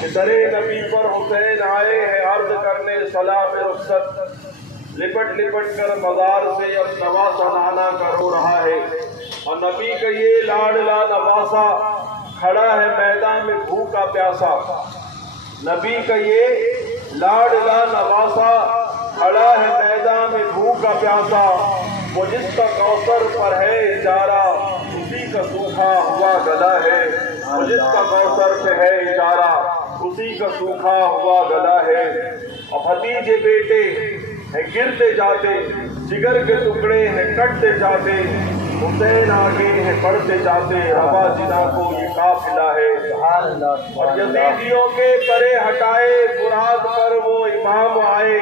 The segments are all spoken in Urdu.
کہ درے نبی پر حسین آئے ہیں عرض کرنے سلام رخصت، لپٹ لپٹ کر مزار سے اب نواسا نانا کا رو رہا ہے، اور نبی کا یہ لاڈلا نواسا کھڑا ہے میدان میں بھوکا پیاسا، نبی کا یہ لاڈلا نواسا کھڑا ہے میدان میں بھوکا پیاسا، وہ جس کا کوثر پر ہے اجارہ اسی کا سوکھا ہوا گلا ہے، وہ جس کا کوثر پہ ہے اجارہ اسی کا سوکھا ہوا گلا ہے، اور بھتیجے بیٹے ہیں گرتے جاتے، جگر کے ٹکڑے ہیں کٹتے جاتے، حسین آگے ہیں بڑھتے جاتے، روا جنا کو یہ قافلہ ہے، اور یزیدیوں کے پرے ہٹائے فرات پر وہ امام آئے،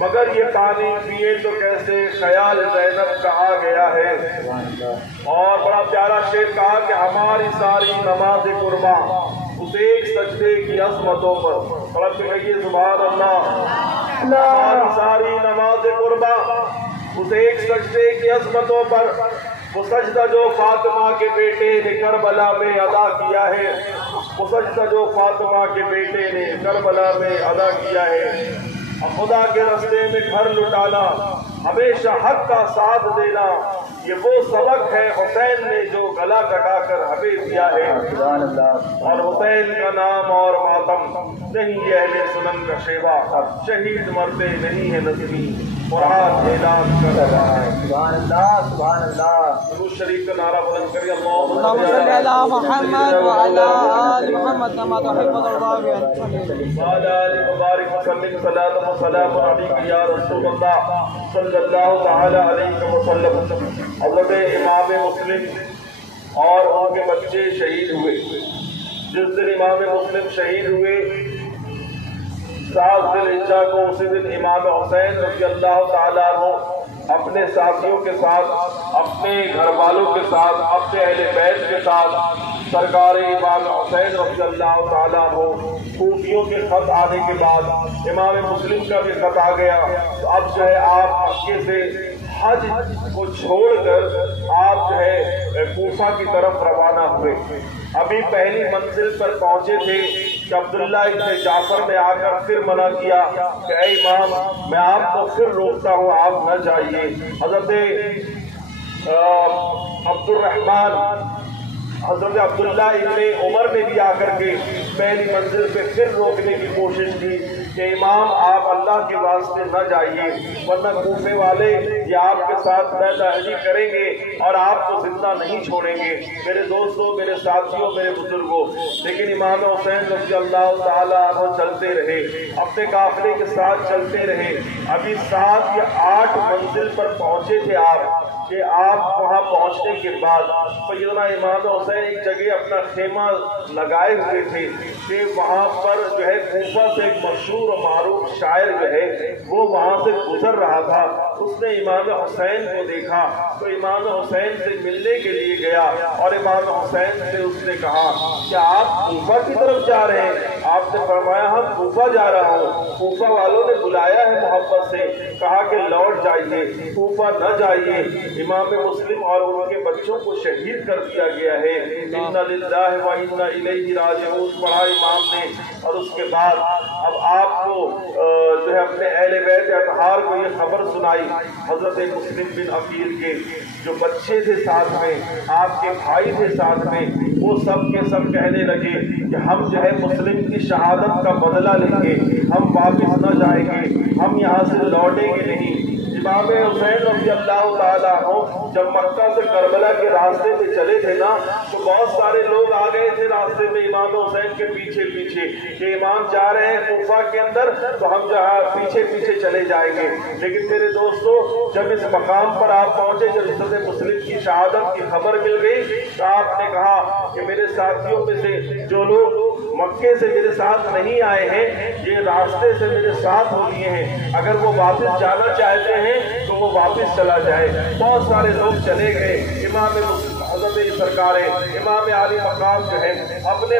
مگر یہ پانی پیے تو کیسے خیال زینب کا آ گیا ہے، اور بڑا پیارا شعر کہا کہ ہماری ساری نماز قرباں اس ایک سجدے کی عظمتوں پر، اور پھر کہیے سبحان اللہ، ہماری ساری نماز قرباں اس ایک سجدے کی عظمتوں پر، وہ سجدہ جو فاطمہ کے بیٹے نے کربلا میں ادا کیا ہے، وہ سجدہ جو فاطمہ کے بیٹے نے کربلا میں ادا کیا ہے، خدا کے رستے میں گھر لٹانا، ہمیشہ حق کا ساتھ دینا، یہ وہ سبق ہے حسین نے جو گلا کٹا کر ہمیں دیا ہے، اور حسین کا نام اور ماتم نہیں یہ اہل سنن کا شیوا، شہید مرتے نہیں ہے نظمی، قرآن اعلان کر رہا ہے، سبحان اللہ سبحان اللہ، درود شریف کا نعرہ بلند کریے، اللهم صل على محمد وعلى آل محمد كما تحب وترضى وعلى آل مبارک وسلم صلاۃ وسلام علیک یا رسول اللہ صلی اللہ تعالی علیہ وسلم۔ حضرت امام مسلم اور ان کے بچے شہید ہوئے، جس دن امام مسلم شہید ہوئے 7 ذی الحجہ کو، اسی دن امام حسین رضی اللہ تعالیٰ عنہ اپنے ساتھیوں کے ساتھ، اپنے گھر والوں کے ساتھ، اپنے اہل بیت کے ساتھ سرکار امام حسین رضی اللہ تعالیٰ عنہ، کوفیوں کے خط آنے کے بعد امام مسلم کا بھی خط آ گیا، تو اب جو ہے آپ مکے سے حج کو چھوڑ کر آپ جو ہے کوفہ کی طرف روانہ ہوئے۔ ابھی پہلی منزل پر پہنچے تھے کہ عبداللہ ابن جعفر نے آ کر پھر منع کیا کہ اے امام میں آپ کو پھر روکتا ہوں، آپ نہ جائیے۔ حضرت حضرت عبداللہ ابن عمر نے بھی آ کر کے پہلی منزل پہ پھر روکنے کی کوشش کی کہ امام آپ اللہ کے واسطے نہ جائیے، ورنہ کوفے والے یہ آپ کے ساتھ بیعت کریں گے اور آپ کو زندہ نہیں چھوڑیں گے۔ میرے دوستوں، میرے ساتھیوں، میرے بزرگوں، لیکن امام حسین رضی اللہ تعالیٰ عنہ چلتے رہے، اپنے قافلے کے ساتھ چلتے رہے۔ ابھی 7 یا 8 منزل پر پہنچے تھے آپ کہ آپ وہاں پہنچنے کے بعد سیدنا امام حسین ایک جگہ اپنا خیمہ لگائے ہوئے تھے کہ وہاں پر جو ہے کوفہ سے ایک مشہور و معروف شاعر جو ہے وہ وہاں سے گزر رہا تھا، اس نے امام حسین کو دیکھا تو امام حسین سے ملنے کے لیے گیا، اور امام حسین سے اس نے کہا کہ آپ کوفہ کی طرف جا رہے ہیں؟ آپ نے فرمایا ہم کوفہ جا رہا ہوں، کوفہ والوں نے بلایا ہے محبت سے، کہا کہ لوٹ جائیے، کوفہ نہ جائیے۔ امام مسلم اور ان کے بچوں کو شہید کر دیا گیا ہے، اِنَّا لِلَّهِ وَإِنَّا إِلَيْهِ رَاجِعُونَ پڑھا امام نے، اور اس کے بعد اب آپ کو جو ہے اپنے اہل بیت اطہار کو یہ خبر سنائی حضرت مسلم بن عقیل کے جو بچے تھے ساتھ میں، آپ کے بھائی تھے ساتھ میں، وہ سب کے سب کہنے لگے کہ ہم جو ہے مسلم کی شہادت کا بدلہ لیں گے، ہم واپس نہ جائیں گے، ہم یہاں سے لوٹیں گے نہیں۔ امام حسین رضی اللہ تعالیٰ عنہ جب مکہ سے کربلا کے راستے پہ چلے تھے نا تو بہت سارے لوگ آ گئے تھے راستے میں امام حسین کے پیچھے پیچھے کہ امام جا رہے ہیں کوفہ کے اندر تو ہم جہاں پیچھے پیچھے چلے جائیں گے۔ لیکن میرے دوستو جب اس مقام پر آپ پہنچے، جب حضرت مسلم کی شہادت کی خبر مل گئی تو آپ نے کہا کہ میرے ساتھیوں میں سے جو لوگ مکے سے میرے ساتھ نہیں آئے ہیں یہ راستے سے میرے ساتھ ہو لیے ہیں، اگر وہ واپس جانا چاہتے ہیں تو وہ واپس چلا جائے۔ بہت سارے لوگ چلے گئے۔ امام حضرت سرکار امام عالی مقام جو ہے اپنے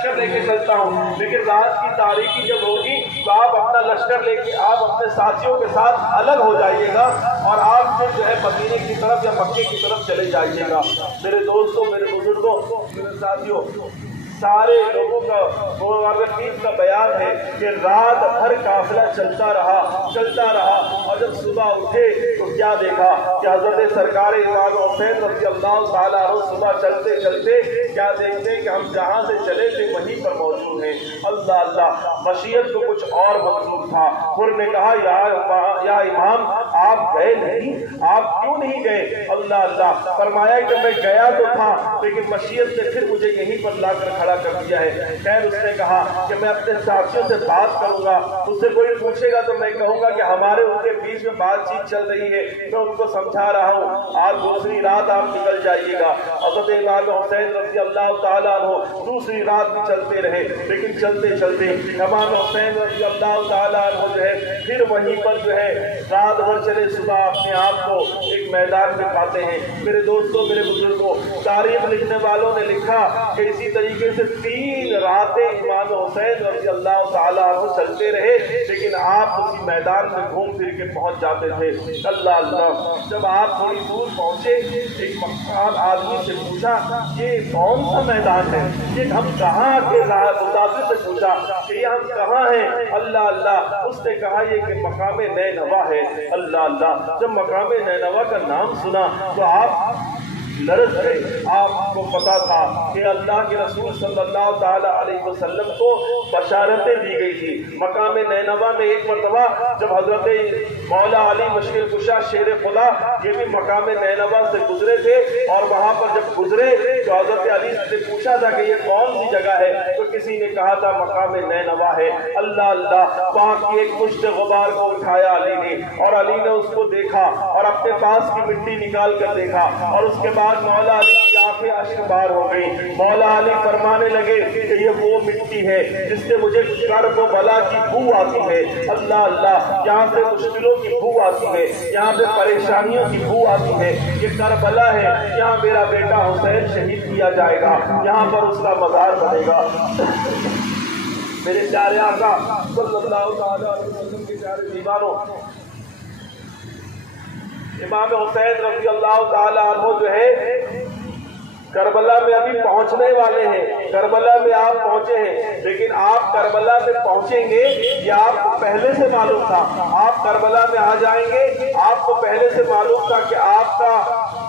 لشکر لے کے چلتا ہوں، لیکن رات کی تاریکی جب ہوگی تو آپ اپنا لشکر لے کے آپ اپنے ساتھیوں کے ساتھ الگ ہو جائیے گا اور آپ پھر جو ہے مدینے کی طرف یا مکے کی طرف چلے جائیے گا۔ میرے دوستوں، میرے بزرگوں، میرے ساتھیوں، سارے لوگوں کا مورخین کا بیان ہے کہ رات بھر قافلہ چلتا رہا اور جب صبح اٹھے تو کیا دیکھا کہ حضرت سرکار امام حسین رضی اللہ تعالیٰ عنہ صبح چلتے چلتے کیا دیکھتے کہ ہم جہاں سے چلے تھے وہیں پر موجود ہیں۔ اللہ اللہ، مشیت کو کچھ اور مقصود تھا۔ پھر نے کہا یا امام آپ گئے نہیں، آپ کیوں نہیں گئے؟ اللہ اللہ، فرمایا کہ میں گیا تو تھا لیکن مشیت نے پھر مجھے یہیں پر لا کر کھڑا کر دیا ہے۔ خیر اس نے کہا کہ میں اپنے ساتھیوں سے بات کروں گا، اس سے کوئی پوچھے گا تو میں کہوں گا کہ ہمارے ان کے بیچ میں بات چیت چل رہی ہے، میں ان کو سمجھا رہا ہوں، آج دوسری رات آپ نکل جائیے گا۔ حضرت امام حسین رضی اللہ تعالیٰ عنہ دوسری رات بھی چلتے رہے، لیکن چلتے چلتے امام حسین رضی اللہ تعالیٰ عنہ جو ہے پھر وہیں پر جو ہے رات بھر چلے، صبح اپنے آپ کو ایک میدان میں پاتے ہیں۔ میرے دوستوں، میرے بزرگوں، تاریخ لکھنے والوں نے لکھا کہ اسی طریقے سے 3 راتیں امام حسین رضی اللہ تعالیٰ عنہ چلتے رہے، لیکن آپ اسی میدان میں گھوم پھر کے پہنچ جاتے تھے۔ اللہ اللہ، جب آپ تھوڑی دور پہنچے ایک مقام آدمی سے پوچھا یہ کون سا میدان ہے، یہ ہم کہاں کے مسافر سے پوچھا کہ یہ ہم کہاں ہیں؟ اللہ اللہ، اس نے کہا یہ کہ مقام نینوا ہے۔ اللہ اللہ، جب مقام نینوا کا نام سنا تو آپ لرز گئے۔ آپ کو پتا تھا کہ اللہ کے رسول صلی اللہ تعالیٰ علیہ وسلم کو بشارتیں دی گئی تھی۔ مقام نینوا میں ایک مرتبہ جب حضرت مولا علی مشکل کشا شیر خدا یہ بھی مقام نینوا سے گزرے تھے، اور وہاں پر جب گزرے تو حضرت علی سے پوچھا تھا کہ یہ کون سی جگہ ہے، تو کسی نے کہا تھا مقام نینوا ہے۔ اللہ اللہ، وہاں کی ایک مشت غبار کو اٹھایا علی نے، اور علی نے اس کو دیکھا اور اپنے پاس کی مٹی نکال کر دیکھا، اور اس کے بعد مولا علی کی آنکھیں اشکبار ہو گئی۔ مولا علی فرمانے لگے کہ یہ وہ مٹی ہے جس سے مجھے کرب و بلا کی بو آتی ہے۔ اللہ اللہ، یہاں سے مشکلوں کی بو آتی ہے، یہاں سے پریشانیوں کی بو آتی ہے۔ یہ کربلا ہے، یہاں میرا بیٹا حسین شہید کیا جائے گا، یہاں پر اس کا مزار بنے گا۔ میرے پیارے آقا صلی اللہ تعالیٰ علیہ وسلم کے پیارے دیوانوں، امام حسین رضی اللہ تعالیٰ عنہ جو ہے کربلا میں ابھی پہنچنے والے ہیں۔ کربلا میں آپ پہنچے ہیں، لیکن آپ کربلا میں پہنچیں گے یہ آپ کو پہلے سے معلوم تھا؟ آپ کربلا میں آ جائیں گے، آپ کو پہلے سے معلوم تھا کہ آپ کا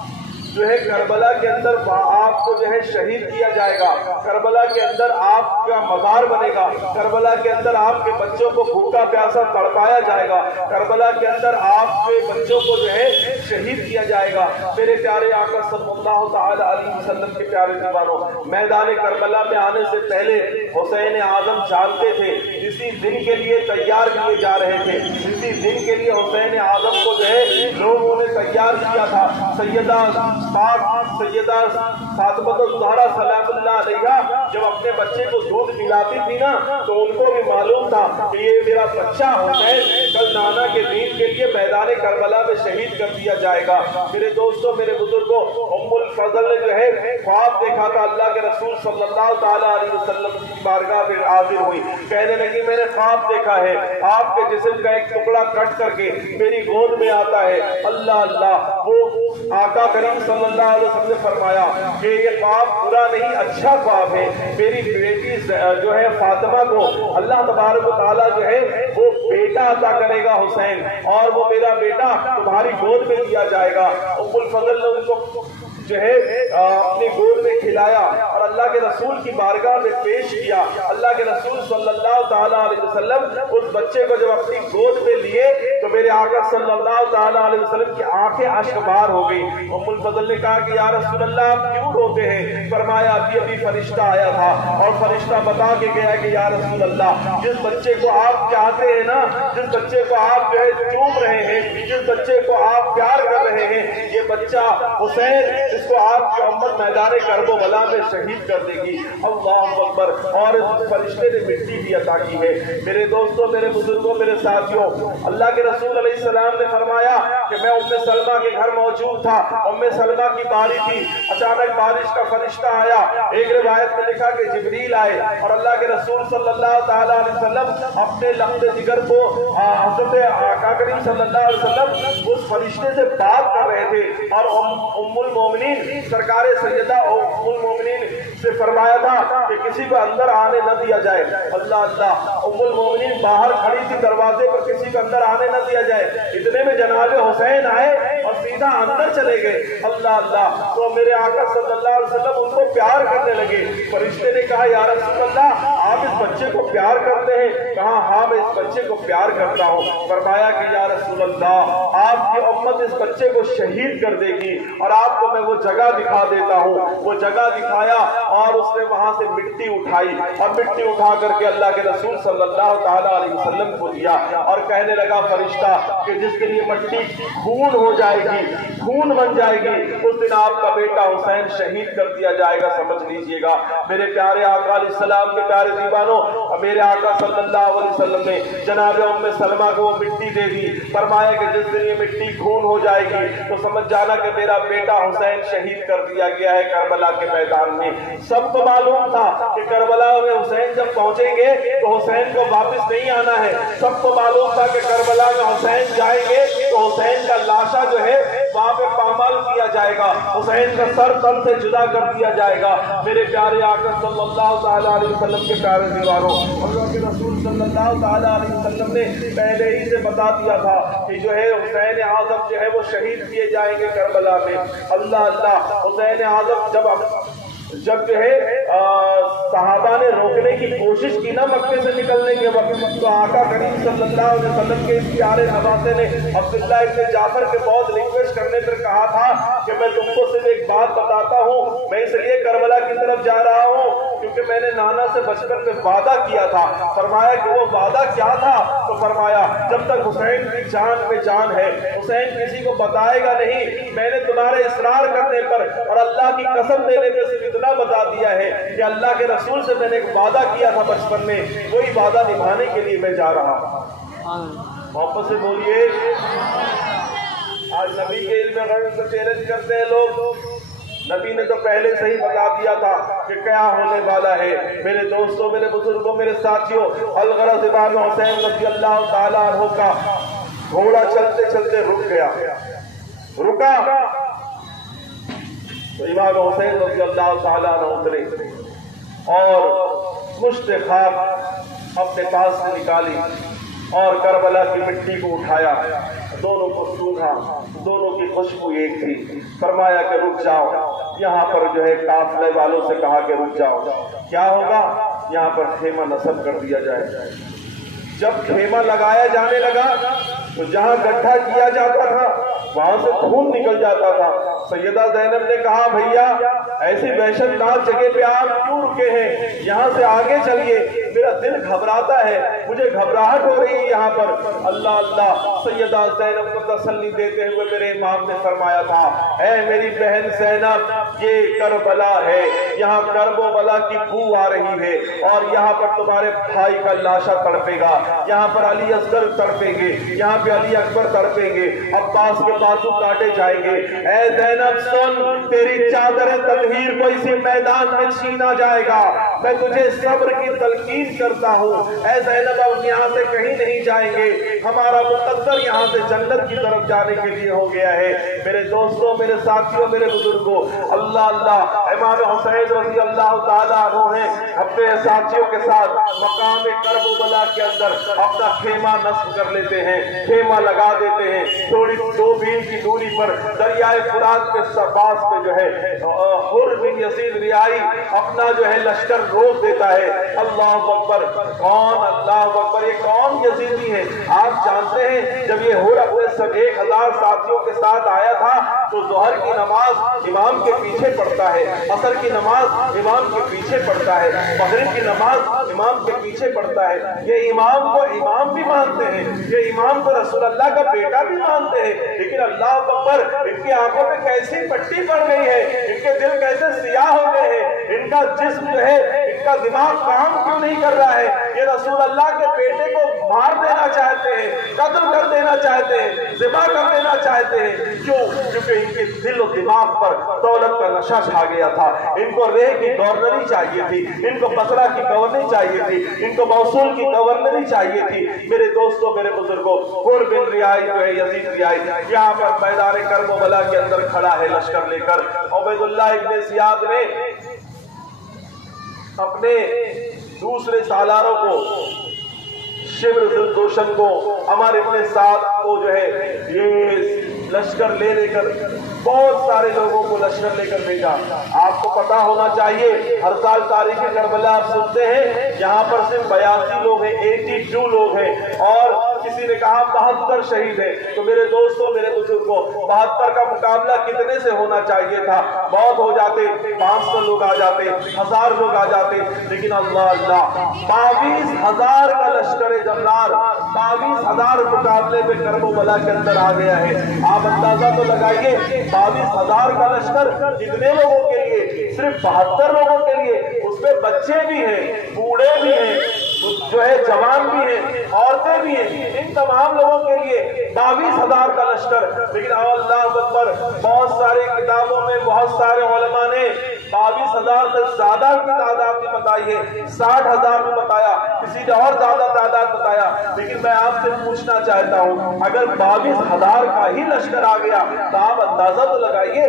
جو ہے کربلا کے اندر آپ کو جو ہے شہید کیا جائے گا، کربلا کے اندر آپ کا مزار بنے گا، کربلا کے اندر آپ کے بچوں کو بھوکا پیاسا تڑپایا جائے گا، کربلا کے اندر آپ کے بچوں کو جو ہے شہید کیا جائے گا۔ میرے پیارے آقا صلی اللہ تعالی علیہ وسلم کے پیارے دیوانوں، میدان کربلا میں آنے سے پہلے حسین اعظم جانتے تھے اسی دن کے لیے تیار کیے جا رہے تھے، اسی دن کے لیے حسین اعظم کو جو ہے لوگوں نے تیار کیا تھا۔ سیدہ فاطمہ الزہرا سلام اللہ علیہا جب اپنے بچے کو دودھ پلاتی تھی نا تو ان کو بھی معلوم تھا کہ یہ میرا بچہ حسین کل نانا کے دین کے لیے میدان کربلا میں شہید کر دیا جائے گا۔ میرے دوستوں، میرے بزرگوں، ام الفضل نے جو ہے خواب دیکھا تھا، اللہ کے رسول صلی اللہ تعالیٰ علیہ وسلم کی بارگاہ میں حاضر ہوئی، کہنے لگی میں نے خواب دیکھا ہے آپ کے جسم کا ایک ٹکڑا کٹ کر کے میری گود میں آتا ہے۔ اللہ اللہ، وہ آقا کریم صلی اللہ علیہ وسلم نے فرمایا کہ یہ خواب برا نہیں، اچھا خواب ہے، میری بیٹی جو ہے فاطمہ کو اللہ تبارک و تعالیٰ جو ہے وہ بیٹا عطا کرے گا حسین، اور وہ میرا بیٹا تمہاری گود میں دیا جائے گا۔ ام الفضل نے ان کو جو ہے اپنی گود میں کھلایا اور اللہ کے رسول کی بارگاہ میں پیش کیا۔ اللہ کے رسول صلی اللہ تعالیٰ علیہ وسلم اس بچے کو جب اپنی گود میں لیے تو میرے آقا صلی اللہ تعالیٰ علیہ وسلم کی آنکھیں اشکبار ہو گئی۔ ام الفضل نے کہا کہ یا رسول اللہ آپ کیوں روتے ہیں؟ فرمایا ابھی ابھی فرشتہ آیا تھا اور فرشتہ بتا کے گیا کہ یا رسول اللہ جس بچے کو آپ چاہتے ہیں نا، جس بچے کو آپ جو ہے چوم رہے ہیں، جس بچے کو آپ پیار کر رہے ہیں، یہ بچہ حسین اس کو آپ کی امت میدان کرب و بلا میں شہید کر دے گی۔ اللہ اکبر، اور اس فرشتے نے مٹی بھی عطا کی ہے۔ میرے دوستوں، میرے بزرگوں، میرے ساتھیوں، اللہ کے رسول علیہ السلام نے فرمایا کہ میں ام سلمہ کے گھر موجود تھا، ام سلمہ کی باری تھی، اچانک بارش کا فرشتہ آیا۔ ایک روایت میں لکھا کہ جبریل آئے اور اللہ کے رسول صلی اللہ تعالیٰ علیہ وسلم اپنے لخت جگر کو حضرت آقا کریم صلی اللہ علیہ وسلم اس فرشتے سے بات کر رہے تھے، اور ام المومنین سرکار سیدہ ام المومنین سے فرمایا تھا کہ کسی کو اندر آنے نہ دیا جائے۔ اللہ اللہ، ام المومنین باہر کھڑی تھی دروازے پر، کسی کو اندر آنے نہ دیا جائے۔ اتنے میں جناب حسین آئے اور سیدھا اندر چلے گئے۔ اللہ اللہ، تو میرے آقا صلی اللہ علیہ وسلم ان کو پیار کرنے لگے۔ فرشتے نے کہا یا رسول اللہ، آپ اس بچے کو پیار کرتے ہیں؟ کہا ہاں میں اس بچے کو پیار کرتا ہوں۔ فرمایا کہ یا رسول اللہ، آپ کی امت اس بچے کو شہید کر دے گی، اور آپ کو میں وہ جگہ دکھا دیتا ہوں۔ وہ جگہ دکھایا اور اس نے وہاں سے مٹی اٹھائی، اور مٹی اٹھا کر کے اللہ کے رسول صلی اللہ تعالیٰ علیہ وسلم کو دیا، اور کہنے لگا فرشتہ کہ جس دن یہ مٹی خون ہو جائے گی، خون بن جائے گی، اس دن آپ کا بیٹا حسین شہید کر دیا جائے گا۔ سمجھ لیجئے گا میرے پیارے آقا علیہ السلام کے پیارے دیوانوں، میرے آقا صلی اللہ علیہ وسلم نے جناب ام سلمہ کو وہ مٹی دے دی۔ فرمایا کہ جس دن یہ مٹی خون ہو جائے گی تو سمجھ جانا کہ میرا بیٹا حسین شہید کر دیا گیا ہے کربلا کے میدان میں۔ سب کو معلوم تھا کہ کربلا میں حسین جب پہنچیں گے تو حسین کو واپس نہیں آنا ہے۔ سب کو معلوم تھا کہ کربلا میں حسین جائیں گے تو حسین کا لاشا جو ہے وہاں پہ پامال کیا جائے گا، حسین کا سر تن سے جدا کر دیا جائے گا۔ میرے پیارے آقا صلی اللہ تعالیٰ علیہ وسلم کے پیارے دیواروں، اللہ کے رسول صلی اللہ تعالیٰ علیہ وسلم نے پہلے ہی سے بتا دیا تھا کہ جو ہے حسین اعظم جو ہے وہ شہید کیے جائیں گے کربلا میں۔ اللہ اللہ، حسین اعظم جب جو ہے صحابہ نے روکنے کی کوشش کی نا مکے سے نکلنے کے وقت، تو آقا کریم صلی اللہ علیہ وسلم کے اس پیارے نواسے نے عبداللہ ابن جعفر کے بہت ریکویسٹ کرنے پر کہا تھا کہ میں تم کو صرف ایک بات بتاتا ہوں، میں اس لیے کربلا کی طرف جا رہا ہوں کیونکہ میں نے نانا سے بچپن میں وعدہ کیا تھا۔ فرمایا کہ وہ وعدہ کیا تھا؟ تو فرمایا جب تک حسین کی جان میں جان ہے حسین کسی کو بتائے گا نہیں۔ میں نے تمہارے اصرار کرنے پر اور اللہ کی قسم دینے پہ صرف اتنا بتا دیا ہے کہ اللہ کے رسول سے میں نے ایک وعدہ کیا تھا بچپن میں، وہی وعدہ نبھانے کے لیے میں جا رہا ہوں۔ محبت سے بولیے۔ آج نبی کے علم غیب سے چیلنج کرتے ہیں لوگ۔ نبی نے تو پہلے سے ہی بتا دیا تھا کہ کیا ہونے والا ہے۔ میرے دوستوں، میرے بزرگوں، میرے ساتھیوں، الغرض امام حسین رضی اللہ تعالیٰ عنہ کا گھوڑا چلتے چلتے رک گیا، رکا تو امام حسین رضی اللہ تعالیٰ عنہ اترے اور مشت خاک اپنے پاس سے نکالی اور کربلا کی مٹی کو اٹھایا، دونوں کو سونگھا، دونوں کی خوشبو ایک تھی۔ فرمایا کہ رک جاؤ، یہاں پر جو ہے قافلے والوں سے کہا کہ رک جاؤ، کیا ہوگا؟ یہاں پر خیمہ نصب کر دیا جائے۔ جب خیمہ لگایا جانے لگا تو جہاں گڈھا کیا جاتا تھا وہاں سے خون نکل جاتا تھا۔ سیدہ زینب نے کہا بھیا ایسی وحشت ناک جگہ پہ آپ کیوں رکے ہیں؟ یہاں سے آگے چلیے، میرا دل گھبراتا ہے، مجھے گھبراہٹ ہو رہی ہے یہاں پر۔ اللہ اللہ، سیدہ زینب کو تسلی دیتے ہوئے میرے امام نے فرمایا تھا اے میری بہن زینب، یہ کربلا ہے، یہاں کرب و بلا کی بو آ رہی ہے، اور یہاں پر تمہارے بھائی کا لاشا تڑپے گا، یہاں پر علی اصغر تڑپیں گے، یہاں پہ علی اکبر تڑپیں گے، عباس کے بازو کاٹے جائیں گے۔ اے زینب سن، تیری چادر تطہیر کو اسی میدان میں چھینا جائے گا، میں تجھے صبر کی تلقین کرتا ہوں۔ اے زینب اب یہاں سے کہیں نہیں جائیں گے، ہمارا مقدر یہاں سے جنت کی طرف جانے کے لیے ہو گیا ہے۔ میرے دوستوں، میرے ساتھیوں، میرے بزرگوں، اللہ اللہ، امام حسین رضی اللہ تعالیٰ عنہ نے اپنے ساتھیوں کے ساتھ مقام کرب و بلا کے اندر اپنا خیمہ نصب کر لیتے ہیں، خیمہ لگا دیتے ہیں۔ تھوڑی 2 میل کی دوری پر دریائے فرات کے پاس پہ جو ہے حر بن یزید ریائی اپنا جو ہے لشکر روک دیتا ہے۔ اللہ اکبر، کون؟ اللہ اکبر، یہ کون یزیدی ہے؟ آپ جانتے ہیں جب یہ حر اپنے 1000 ساتھیوں کے ساتھ آیا تھا تو ظہر کی نماز امام کے پیچھے پڑھتا ہے، عصر کی نماز امام کے پیچھے پڑھتا ہے، مغرب کی نماز امام کے پیچھے پڑھتا ہے۔ یہ امام کو امام بھی مانتے ہیں، یہ امام کو رسول اللہ کا بیٹا بھی مانتے ہیں، لیکن اللہ اکبر، ان کی آنکھوں پہ کیسی پٹی پڑ گئی ہے، ان کے دل کیسے سیاہ ہو گئے ہیں، ان کا جسم جو ہے، ان کا دماغ کام کیوں نہیں کر رہا ہے؟ یہ رسول اللہ کے بیٹے کو مار دینا چاہتے ہیں، قتل کر دینا دینا چاہتے ہیں، ذبح کر دینا چاہتے ہیں۔ کیوں؟ کیونکہ ان کے دل و دماغ پر دولت کا نشہ چھا گیا تھا۔ ان کو ریح کی گورنری چاہیے تھی، ان کو بصرہ کی گورنری چاہیے تھی، ان کو موصول کی گورنری چاہیے تھی۔ میرے دوستوں، میرے بزرگوں، حر بن ریائی جو ہے یزید ریائی یہاں پر میدان کربلا کے اندر کھڑا ہے لشکر لے کر۔ عبید اللہ ابن زیاد نے اپنے دوسرے سالاروں کو، شمر ذوالجوشن کو، عمر ابن سعد کو جو ہے یہ لشکر لے کر بہت سارے لوگوں کو لشکر لے کر بھیجا۔ آپ کو پتا ہونا چاہیے، ہر سال تاریخ کربلا آپ سنتے ہیں، یہاں پر صرف 82 لوگ ہیں، 82 لوگ ہیں، اور کسی نے کہا 72 شہید ہیں۔ تو میرے دوستوں، میرے بزرگوں، 72 کا مقابلہ کتنے سے ہونا چاہیے تھا؟ بہت ہو جاتے، 500 لوگ آ جاتے، 1000 لوگ آ جاتے، لیکن اللہ اللہ 22,000 کا لشکر جبار 22,000 مقابلے میں کربلا کے اندر آ گیا ہے۔ آپ اندازہ تو لگائیے، 22,000 کا لشکر کتنے لوگوں کے لیے؟ صرف 72 لوگوں کے لیے، اس میں بچے بھی ہیں، بوڑھے بھی ہیں، جو ہے جوان بھی ہیں، عورتیں بھی ہیں، ان تمام لوگوں کے لیے 22,000 کا لشکر۔ لیکن اللہ اکبر، بہت ساری کتابوں میں بہت سارے علماء نے 22,000 سے زیادہ کی تعداد بھی بتائی ہے، 60,000 بھی بتایا، کسی نے اور زیادہ تعداد بتایا۔ لیکن میں آپ سے پوچھنا چاہتا ہوں، اگر 22,000 کا ہی لشکر آ گیا تو آپ اندازہ تو لگائیے،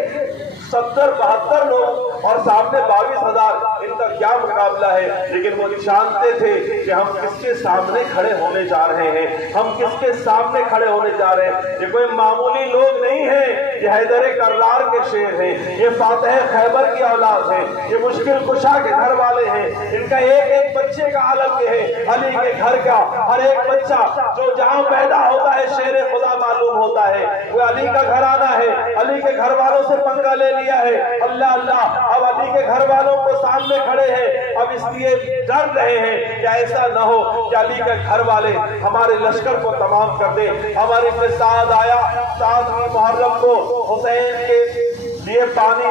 70-72 لوگ اور سامنے 22,000، ان کا کیا مقابلہ ہے؟ لیکن وہ جانتے تھے کہ ہم کس کے سامنے کھڑے ہونے جا رہے ہیں، ہم کس کے سامنے کھڑے ہونے جا رہے ہیں۔ یہ کوئی معمولی لوگ نہیں ہیں، یہ حیدر کرار کے شیر ہیں، یہ فاتح خیبر کی اولاد ہیں، یہ مشکل کشا کے گھر والے ہیں۔ ان کا ایک ایک بچے کا عالم یہ ہے، علی کے گھر کا ہر ایک بچہ جو جہاں پیدا ہوتا ہے شیر خدا معلوم ہوتا ہے، وہ علی کا گھرانہ ہے، علی کے گھر والوں سے پنگا لے لیا ہے۔ اللہ اللہ، اب علی کے گھر والوں کو سامنے کھڑے ہیں، اب اس لیے ڈر رہے ہیں کہ ایسا نہ ہو کہ علی کے گھر والے ہمارے لشکر کو تمام کر دیں۔ ہمارے ابن سعد آیا، 7 محرم کو حسین کے لیے پانی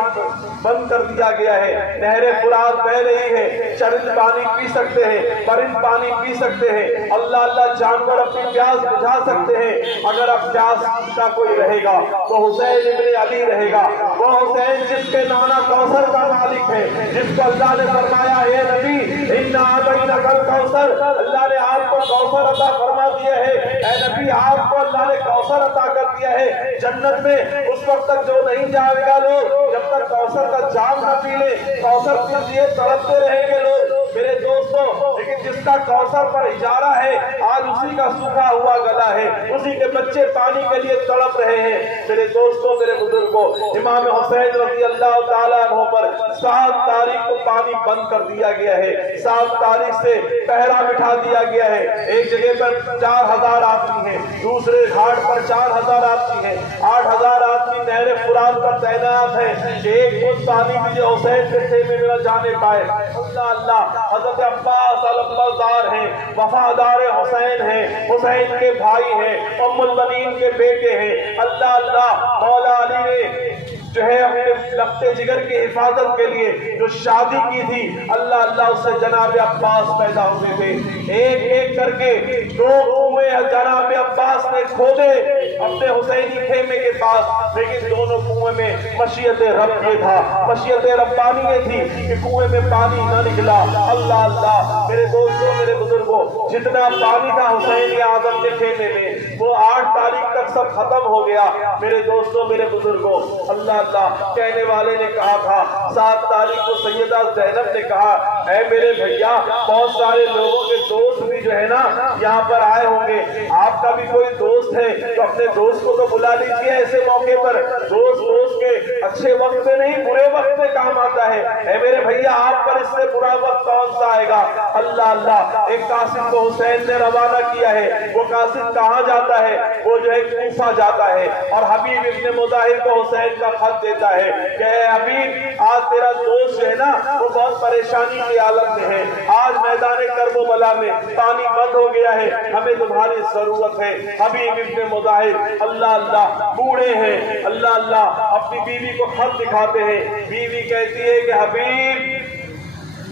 بند کر دیا گیا ہے، نہر فرات بہ رہی ہے، چرند پانی پی سکتے ہیں، پرند پانی پی سکتے ہیں، اللہ اللہ جانور اپنی پیاس بجھا سکتے ہیں۔ اگر اب پیاس کا کوئی رہے گا تو حسین ابن علی رہے گا، وہ حسین جس کے نانا کوثر کا مالک ہے، جس کو اللہ نے فرمایا اے نبی انا اعطیناک الکوثر، اللہ نے آپ کو کوثر عطا فرما دیا ہے، اے نبی آپ کو اللہ نے کوثر عطا کر دیا ہے۔ جنت میں اس وقت تک جو نہیں جائے گا لوگ جب تک کوثر کا جام نہ پی لے، کوثر کے لیے تڑپتے رہیں گے لوگ میرے دوستوں۔ لیکن جس کا کوثر پر اجارہ ہے، آج اسی کا سوکھا ہوا گلا ہے، اسی کے بچے پانی کے لیے تڑپ رہے ہیں۔ میرے دوستوں، میرے بزرگوں، امام حسین رضی اللہ تعالیٰ عنہ پر 7 تاریخ کو پانی بند کر دیا گیا ہے، 7 تاریخ سے پہرا بٹھا دیا گیا ہے۔ ایک جگہ پر 4,000 آدمی ہیں، دوسرے گھاٹ پر 4,000 آدمی ہیں، 8,000 آدمی نہر فرات پر تعینات ہیں کہ ایک بوند پانی بھی جو حسین کے خیمے میں نہ جانے پائے۔ اللہ اللہ، حضرت عباس علمبردار ہیں، وفادار حسین ہیں، حسین کے بھائی ہیں، ام المؤمنین کے بیٹے ہیں۔ اللہ اللہ، مولا علی نے جو ہے اپنے لختے جگر کی حفاظت کے لیے جو شادی کی تھی، اللہ اللہ اس سے جناب عباس پیدا ہوئے تھے۔ ایک ایک کر کے 2 کنویں جناب عباس نے کھودے اپنے حسینی خیمے کے پاس، لیکن دونوں کنویں میں مشیت رب یہ تھا، مشیت ربانی یہ تھی کہ کنویں میں پانی نہ نکلا۔ اللہ اللہ، میرے دوستوں، میرے بزرگوں، جتنا پانی تھا حسین اعظم کے خیمے میں وہ 8 تاریخ تک سب ختم ہو گیا۔ میرے دوستوں، میرے بزرگوں، اللہ اللہ، کہنے والے نے کہا تھا 7 تاریخ کو سیدہ زینب نے کہا اے میرے بھیا، بہت سارے لوگوں کے دوست بھی جو ہے نا یہاں پر آئے ہوں گے، آپ کا بھی کوئی دوست ہے تو اپنے دوست کو تو بلا لیجیے ایسے موقع پر۔ دوست کے اچھے وقت میں نہیں برے وقت میں کام آتا ہے۔ اے میرے بھیا، آپ پر اس سے برا وقت کون سا آئے گا؟ اللہ اللہ، ایک قاصد کو حسین نے روانہ کیا ہے، وہ قاصد کہاں جاتا ہے؟ وہ جو ہے کوفہ جاتا ہے، اور حبیب ابن مظاہر کو حسین کا خط دیتا ہے کہ اے حبیب، آج تیرا دوست جو ہے نا وہ بہت پریشانی کی حالت میں ہے، آج میدان کربلا میں پانی بند ہو گیا ہے، ہمیں تمہاری ضرورت ہے۔ حبیب ابن مظاہر اللہ اللہ بوڑھے ہیں، اللہ اللہ اپنی بیوی کو خط دکھاتے ہیں، بیوی کہتی ہے کہ حبیب،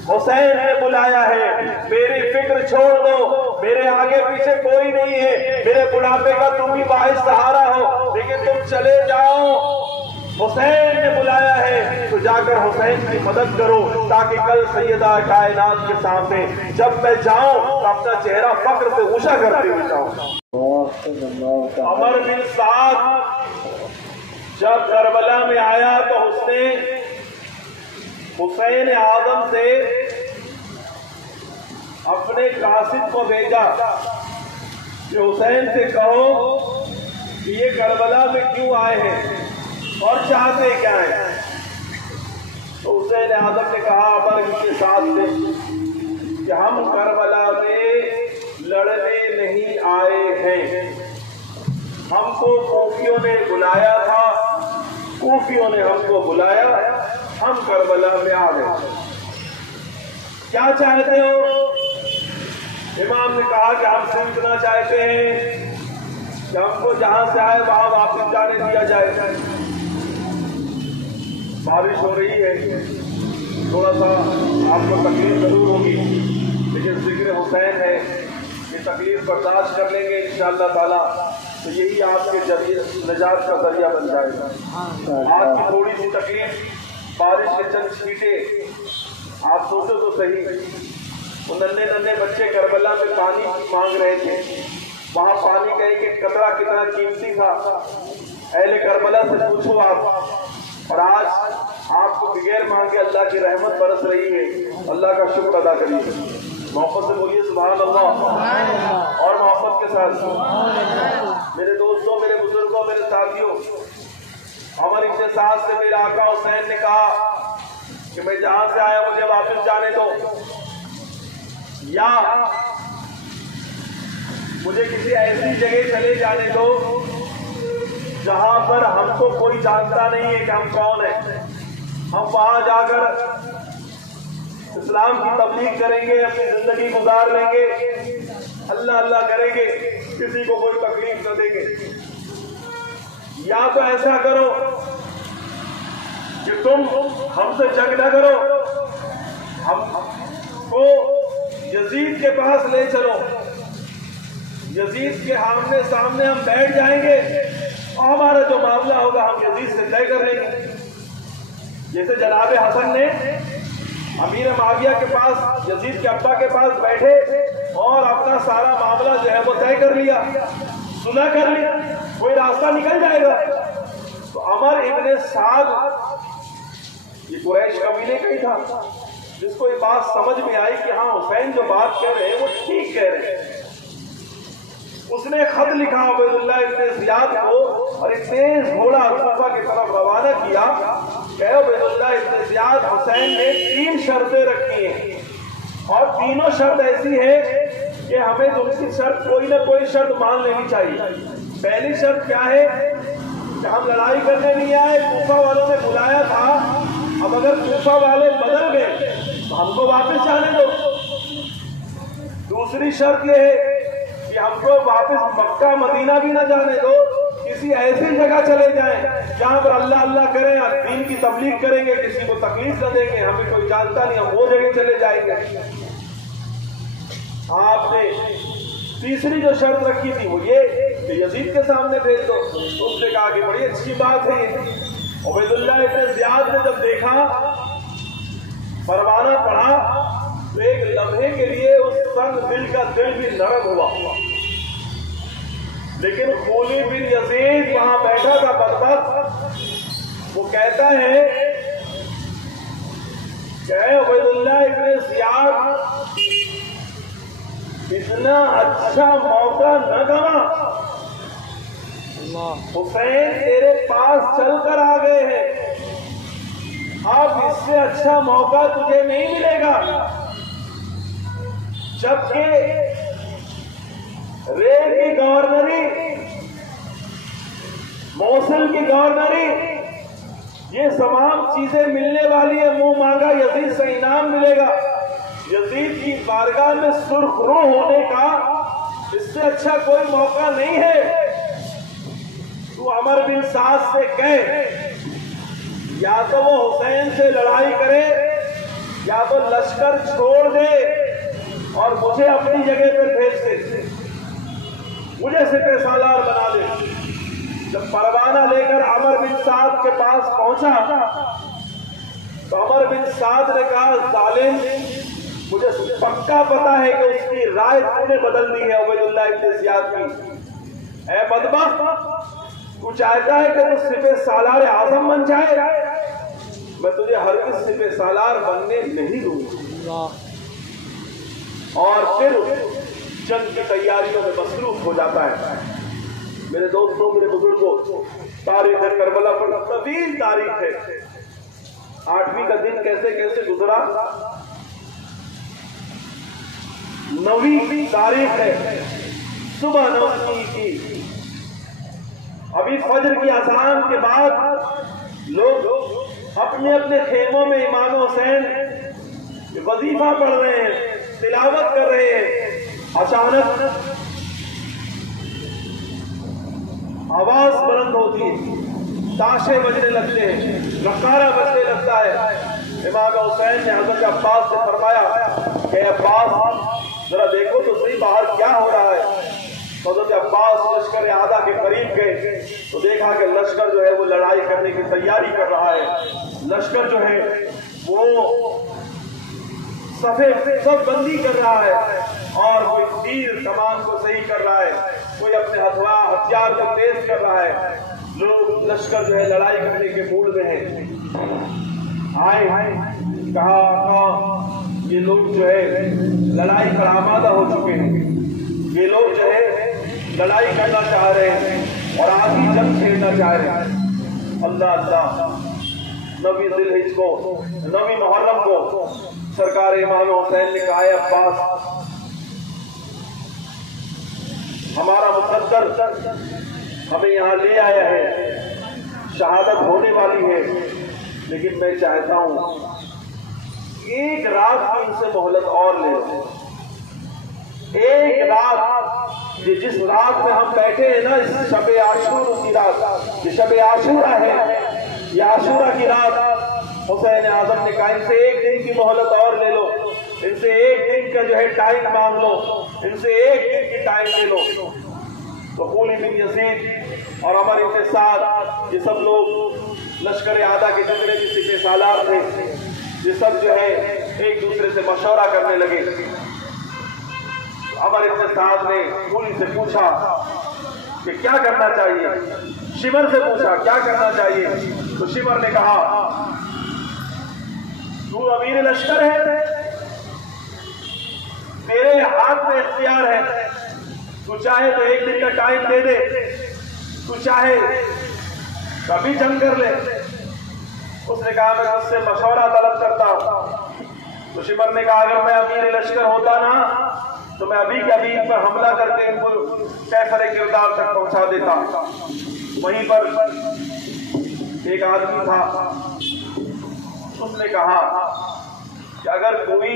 حسین نے بلایا ہے، میری فکر چھوڑ دو، میرے آگے پیچھے کوئی نہیں ہے، میرے بڑھاپے کا تم ہی واحد سہارا ہو، لیکن تم چلے جاؤ، حسین نے بلایا ہے تو جا کر حسین کی مدد کرو، تاکہ کل سیدہ کائنات کے سامنے جب میں جاؤں تو اپنا چہرہ فخر سے اونچا کرتے ہوئے جاؤں۔ عمر بن سعد جب کربلا میں آیا تو اس نے حسین اعظم سے اپنے قاصد کو بھیجا کہ حسین سے کہو کہ یہ کربلا میں کیوں آئے ہیں اور چاہتے کیا ہیں؟ تو حسین اعظم نے کہا عمر کے ساتھ سے کہ ہم کربلا میں لڑنے نہیں آئے ہیں، ہم کو کوفیوں نے بلایا تھا، کوفیوں نے ہم کو بلایا، ہم کربلا میں آ گئے، کیا چاہتے ہو؟ امام نے کہا کہ ہم سے اتنا چاہتے ہیں کہ ہم کو جہاں سے آئے وہاں واپس جانے دیا جائے۔ بارش ہو رہی ہے، تھوڑا سا آپ کو تکلیف ضرور ہوگی، لیکن ذکر حسین ہے، یہ تکلیف برداشت کر لیں گے انشاءاللہ تعالیٰ تو یہی آپ کے ذریعے نجات کا ذریعہ بن جائے گا۔ آج کی تھوڑی سی تکلیف، بارش کے چند چھینٹے، آپ سوچو تو صحیح، وہ ننھے بچے کربلا میں پانی مانگ رہے تھے، وہاں پانی کا ایک ایک قطرہ کتنا قیمتی تھا، اہل کربلا سے پوچھو آپ، اور آج آپ کو بغیر مانگے اللہ کی رحمت برس رہی ہے، اللہ کا شکر ادا کریے، محبت سے بولیے سبحان اللہ، اور محبت کے ساتھ میرے دوستوں، میرے بزرگوں، میرے ساتھیوں، عمر بن سعد سے میرے آقا حسین نے کہا کہ میں جہاں سے آیا مجھے واپس جانے دو، یا مجھے کسی ایسی جگہ چلے جانے دو جہاں پر ہم کو کوئی جانتا نہیں ہے کہ ہم کون ہیں، ہم وہاں جا کر اسلام کی تبلیغ کریں گے، اپنی زندگی گزار لیں گے، اللہ اللہ کریں گے، کسی کو کوئی تکلیف نہ دیں گے، یا تو ایسا کرو کہ تم ہم سے جنگ نہ کرو، ہم کو یزید کے پاس لے چلو، یزید کے آمنے سامنے ہم بیٹھ جائیں گے اور ہمارا جو معاملہ ہوگا ہم یزید سے طے کر لیں گے، جیسے جناب حسن نے امیر معاویہ کے پاس، یزید کے ابا کے پاس بیٹھے اور اپنا سارا معاملہ جو ہے وہ طے کر لیا، سنا کر لیا، کوئی راستہ نکل جائے گا۔ تو عمر ابن سعد یہ قریش قبیلے کا ہی تھا، جس کو یہ بات سمجھ میں آئی کہ ہاں حسین جو بات کہہ رہے ہیں وہ ٹھیک کہہ رہے ہیں، اس نے خط لکھا عبید اللہ ابن زیاد کو اور ایک تیز گھوڑا کوفہ کی طرف روانہ کیا کہ عبید اللہ ابن زیاد، حسین نے 3 شرطیں رکھی ہیں اور تینوں شرط ایسی ہے کہ ہمیں ان کی شرط کوئی نہ کوئی شرط مان لینی چاہیے۔ پہلی شرط کیا ہے کہ ہم لڑائی کرنے نہیں آئے، کوفہ والوں نے بلایا تھا، اب اگر کوفہ والے بدل گئے تو ہم کو واپس جانے دو۔ دوسری شرط یہ ہے کہ ہم کو واپس مکہ مدینہ بھی نہ جانے دو، کسی ایسی جگہ چلے جائیں جہاں پر اللہ اللہ کریں اور دین کی تبلیغ کریں گے، کسی کو تکلیف نہ دیں گے، ہمیں کوئی جانتا نہیں، ہم وہ جگہ چلے جائیں گے۔ آپ نے تیسری جو شرط رکھی تھی وہ یہ کہ یزید کے سامنے بھیج دو، اس نے کہا کہ بڑی اچھی بات ہے۔ عبید اللہ ابن زیاد نے جب دیکھا، پروانہ پڑھا تو ایک لمحے کے لیے اس سنگ دل کا دل بھی نرم ہوا، لیکن خولی بن یزید وہاں بیٹھا تھا بدبخت، وہ کہتا ہے کہ اے عبید اللہ ابن زیاد، اتنا اچھا موقع نہ گوا، حسین تیرے پاس چل کر آ گئے ہیں، اب اس سے اچھا موقع تجھے نہیں ملے گا، جبکہ رے کی گورنری، موصل کی گورنری، یہ تمام چیزیں ملنے والی ہیں، منہ مانگا یزید سے انعام ملے گا، یزید کی بارگاہ میں سرخ رو ہونے کا اس سے اچھا کوئی موقع نہیں ہے۔ تو عمر بن سعد سے کہے یا تو وہ حسین سے لڑائی کرے یا تو لشکر چھوڑ دے، اور مجھے اپنی جگہ پہ بھیج دے، مجھے سپہ سالار بنا دے۔ جب پروانہ لے کر عمر بن سعد کے پاس پہنچا تو عمر بن سعد نے کہا ظالم، مجھے پکا پتا ہے کہ اس کی رائے تم نے بدل دی ہے عبید اللہ ابن زیاد کی۔ اے بدبخت، تو چاہتا ہے کہ تو سپہ سالار اعظم بن جائے، میں تجھے ہرگز سپہ سالار بننے نہیں دوں گا۔ اور پھر جنگ کی تیاریوں میں مصروف ہو جاتا ہے۔ میرے دوستوں، میرے بزرگوں، تاریخ کربلا پر طویل تاریخ ہے۔ 8ویں کا دن کیسے کیسے گزرا، 9ویں تاریخ ہے، صبح 9 کی، ابھی فجر کی اذان کے بعد لوگ اپنے اپنے خیموں میں امام حسین وظیفہ پڑھ رہے ہیں، تلاوت کر رہے ہیں۔ اچانک آواز بلند ہوتی ہے، تاشے بجنے لگتے ہیں، نقارہ بجنے لگتا ہے۔ امام حسین نے حضرت عباس سے فرمایا کہ عباس ذرا دیکھو تو صحیح باہر کیا ہو رہا ہے۔ حضرت عباس لشکر اعداء کے قریب گئے تو دیکھا کہ لشکر جو ہے وہ لڑائی کرنے کی تیاری کر رہا ہے۔ لشکر جو ہے وہ صف بندی کر رہا ہے اور کوئی تیر کمان کو صحیح کر رہا ہے، کوئی اپنے ہتھیار کو تیز کر رہا ہے۔ لوگ لشکر جو ہے لڑائی کرنے کے موڈ میں ہیں۔ آئے، کہا یہ لوگ جو ہے لڑائی پر آمادہ ہو چکے ہیں، یہ لوگ جو ہے لڑائی کرنا چاہ رہے ہیں اور آگے جنگ چھیڑنا چاہ رہے ہیں۔ اللہ اللہ، 9 ذی الحجہ کو، 9 محرم کو سرکار امام حسین نے کہا عباس، ہمارا مقدر ہمیں یہاں لے آیا ہے، شہادت ہونے والی ہے، لیکن میں چاہتا ہوں ایک رات کی ان سے مہلت اور لے لو۔ ایک رات، یہ جس رات میں ہم بیٹھے ہیں نا، اس شب عاشورہ کی رات، یہ شب عاشورہ ہے، یہ عاشورہ کی رات، حسین اعظم نے کہا ان سے ایک دن کی مہلت اور لے لو، ان سے ایک دن کا جو ہے ٹائم مانگ لو، ان سے ایک دن کی ٹائم لے لو۔ تو خولی بن یزید اور عمر بن سعد، یہ سب لوگ لشکر اعداء کے جتنے بھی سپہ سالار تھے، یہ سب جو ہے ایک دوسرے سے مشورہ کرنے لگے۔ عمر بن سعد نے خولی سے پوچھا کہ کیا کرنا چاہیے، شمر سے پوچھا کیا کرنا چاہیے، تو شمر نے کہا تو امیر لشکر ہے، تیرے ہاتھ میں اختیار ہے، تو چاہے تو ایک دن کا ٹائم دے دے، تو چاہے کبھی جنگ کر لے۔ اس نے کہا میں اس سے مشورہ طلب کرتا ہوں۔ تو شمر نے کہا اگر میں امیر لشکر ہوتا نا تو میں ابھی کے ابھی پر حملہ کر کے ان کو کیفر کردار تک پہنچا دیتا۔ وہیں پر ایک آدمی تھا، اس نے کہا کہ اگر کوئی